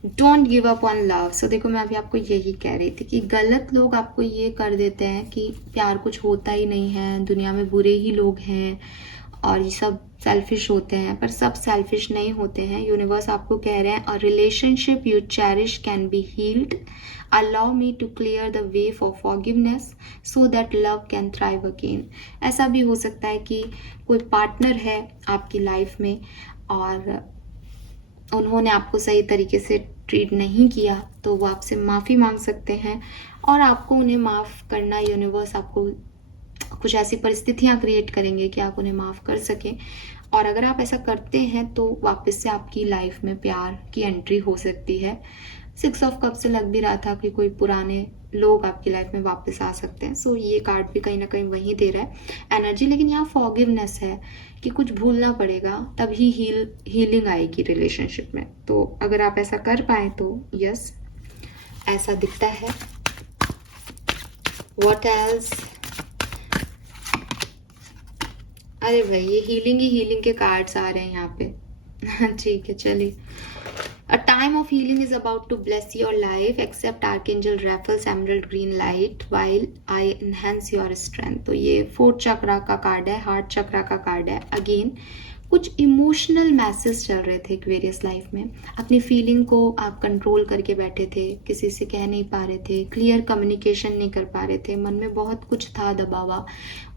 Don't give up on love. So देखो, मैं अभी आपको यही कह रही थी कि गलत लोग आपको ये कर देते हैं कि प्यार कुछ होता ही नहीं है, दुनिया में बुरे ही लोग हैं और ये सब सेल्फिश होते हैं, पर सब सेल्फिश नहीं होते हैं। यूनिवर्स आपको कह रहे हैं, a relationship you cherish can be healed, allow me to clear the way for forgiveness so that love can thrive again. ऐसा भी हो सकता है कि कोई पार्टनर है आपकी लाइफ में और उन्होंने आपको सही तरीके से ट्रीट नहीं किया, तो वो आपसे माफ़ी मांग सकते हैं और आपको उन्हें माफ़ करना, यूनिवर्स आपको कुछ ऐसी परिस्थितियां क्रिएट करेंगे कि आप उन्हें माफ़ कर सकें। और अगर आप ऐसा करते हैं तो वापस से आपकी लाइफ में प्यार की एंट्री हो सकती है। 6 ऑफ कप से लग भी रहा था कि कोई पुराने लोग आपकी लाइफ में वापस आ सकते हैं। सो ये कार्ड भी कहीं ना कहीं वही दे रहा है एनर्जी। लेकिन यहाँ फॉरगिवनेस है कि कुछ भूलना पड़ेगा, तभी हीलिंग आएगी रिलेशनशिप में। तो अगर आप ऐसा कर पाए तो यस, ऐसा दिखता है। What else? अरे भाई, ये हीलिंग ही हीलिंग के कार्ड्स आ रहे हैं यहाँ पे। ठीक है, चलिए। A time of healing is about to bless your life. Accept Archangel Raphael's emerald green light while I enhance your strength. तो ये 4th चक्रा का कार्ड है, हार्ट चक्रा का कार्ड है। अगेन कुछ इमोशनल मैसेज चल रहे थे एक्वेरियस लाइफ में। अपनी फीलिंग को आप कंट्रोल करके बैठे थे, किसी से कह नहीं पा रहे थे, क्लियर कम्युनिकेशन नहीं कर पा रहे थे, मन में बहुत कुछ था दबा हुआ,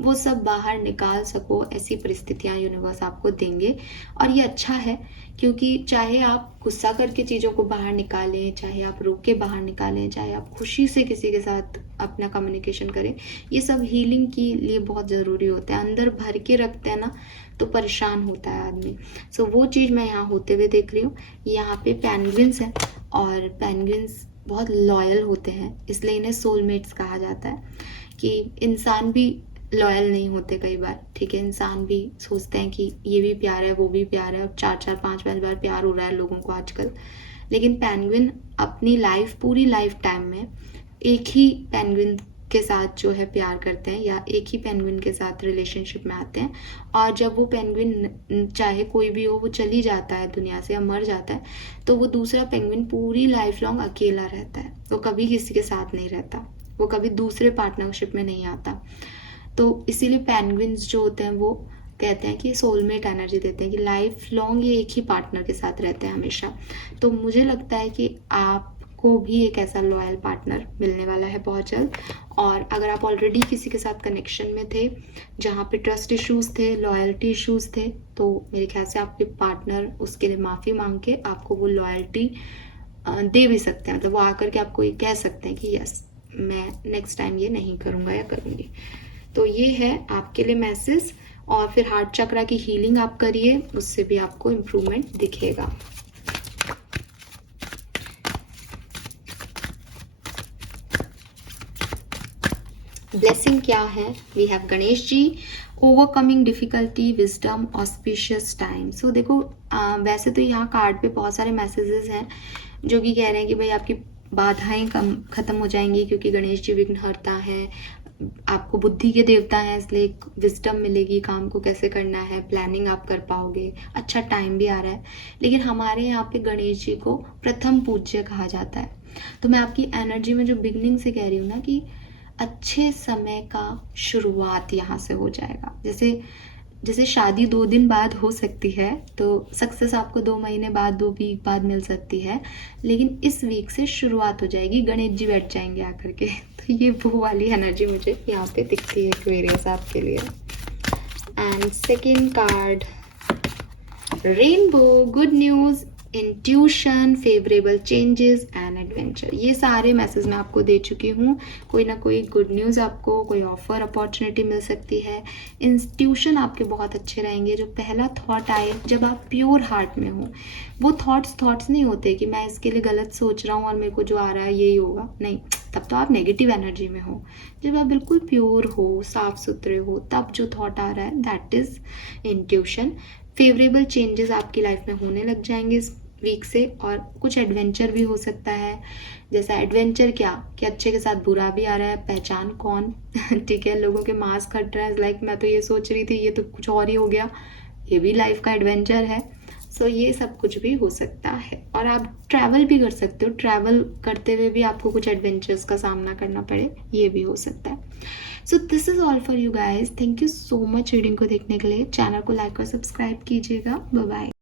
वो सब बाहर निकाल सको, ऐसी परिस्थितियाँ यूनिवर्स आपको देंगे। और ये अच्छा है, क्योंकि चाहे आप गुस्सा करके चीज़ों को बाहर निकालें, चाहे आप रोक के बाहर निकालें, चाहे आप खुशी से किसी के साथ अपना कम्युनिकेशन करें, ये सब हीलिंग के लिए बहुत ज़रूरी होता है। अंदर भर के रखते हैं ना तो परेशान होता है आदमी। सो वो चीज़ मैं यहाँ होते हुए देख रही हूँ। यहाँ पे पेंगुइन्स हैं और पेंगुइन्स बहुत लॉयल होते हैं, इसलिए इन्हें सोलमेट्स कहा जाता है। कि इंसान भी लॉयल नहीं होते कई बार, ठीक है। इंसान भी सोचते हैं कि ये भी प्यार है, वो भी प्यार है, और 4-4, 5-5 बार प्यार हो रहा है लोगों को आजकल। लेकिन पेंगुइन अपनी लाइफ, पूरी लाइफ टाइम में एक ही पेंगुइन के साथ जो है प्यार करते हैं, या एक ही पेंगुइन के साथ रिलेशनशिप में आते हैं। और जब वो पेंगुइन, चाहे कोई भी हो, वो चली जाता है दुनिया से या मर जाता है, तो वो दूसरा पेंगुइन पूरी लाइफ लॉन्ग अकेला रहता है। वो कभी किसी के साथ नहीं रहता, वो कभी दूसरे पार्टनरशिप में नहीं आता। तो इसीलिए पेंगुइन्स जो होते हैं वो कहते हैं कि सोलमेट एनर्जी देते हैं, कि लाइफ लॉन्ग ये एक ही पार्टनर के साथ रहते हैं हमेशा। तो मुझे लगता है कि आप आपको भी एक ऐसा लॉयल पार्टनर मिलने वाला है बहुत जल्द। और अगर आप ऑलरेडी किसी के साथ कनेक्शन में थे जहाँ पे ट्रस्ट इश्यूज थे, लॉयल्टी इश्यूज थे, तो मेरे ख्याल से आपके पार्टनर उसके लिए माफ़ी मांग के आपको वो लॉयल्टी दे भी सकते हैं। मतलब वो आकर के आपको ये कह सकते हैं कि यस, मैं नेक्स्ट टाइम ये नहीं करूँगा या करूँगी। तो ये है आपके लिए मैसेज। और फिर हार्ट चक्रा की हीलिंग आप करिए, उससे भी आपको इम्प्रूवमेंट दिखेगा। ब्लेसिंग क्या है? We have Ganesh ji, overcoming difficulty, wisdom, auspicious time. So देखो वैसे तो यहाँ कार्ड पे बहुत सारे मैसेजेस हैं जो कि कह रहे हैं कि भाई आपकी बाधाएं खत्म हो जाएंगी, क्योंकि गणेश जी विघ्नहर्ता है, आपको बुद्धि के देवता हैं, इसलिए एक विजडम मिलेगी, काम को कैसे करना है, प्लानिंग आप कर पाओगे, अच्छा टाइम भी आ रहा है। लेकिन हमारे यहाँ पे गणेश जी को प्रथम पूज्य कहा जाता है। तो मैं आपकी एनर्जी में जो बिगनिंग से कह रही हूँ ना कि अच्छे समय का शुरुआत यहाँ से हो जाएगा। जैसे जैसे शादी 2 दिन बाद हो सकती है, तो सक्सेस आपको 2 महीने बाद, 2 वीक बाद मिल सकती है, लेकिन इस वीक से शुरुआत हो जाएगी, गणेश जी बैठ जाएंगे आकर के। तो ये वो वाली एनर्जी मुझे यहाँ पे दिखती है एक्वेरियस आपके लिए। And second card, rainbow, good news, intuition, favourable changes and adventure. ये सारे मैसेज मैं आपको दे चुकी हूँ। कोई ना कोई गुड न्यूज़ आपको, कोई ऑफर, अपॉर्चुनिटी मिल सकती है। इंट्यूशन आपके बहुत अच्छे रहेंगे। जो पहला थॉट आए जब आप प्योर हार्ट में हो, वो थॉट्स नहीं होते कि मैं इसके लिए गलत सोच रहा हूँ और मेरे को जो आ रहा है यही होगा, नहीं, तब तो आप नेगेटिव एनर्जी में हो। जब आप बिल्कुल प्योर हो, साफ सुथरे हो, तब जो थॉट आ रहा है that is intuition. Favourable changes आपकी लाइफ में होने लग जाएंगे इस वीक से, और कुछ एडवेंचर भी हो सकता है। जैसा एडवेंचर क्या कि अच्छे के साथ बुरा भी आ रहा है, पहचान कौन ठीक है, लोगों के मास्क हट रहा है, लाइक मैं तो ये सोच रही थी, ये तो कुछ और ही हो गया, ये भी लाइफ का एडवेंचर है। सो ये सब कुछ भी हो सकता है। और आप ट्रैवल भी कर सकते हो, ट्रैवल करते हुए भी आपको कुछ एडवेंचर्स का सामना करना पड़े, ये भी हो सकता है। So this is all for you guys. Thank you so much reading को देखने के लिए। चैनल को लाइक और सब्सक्राइब कीजिएगा। Bye bye.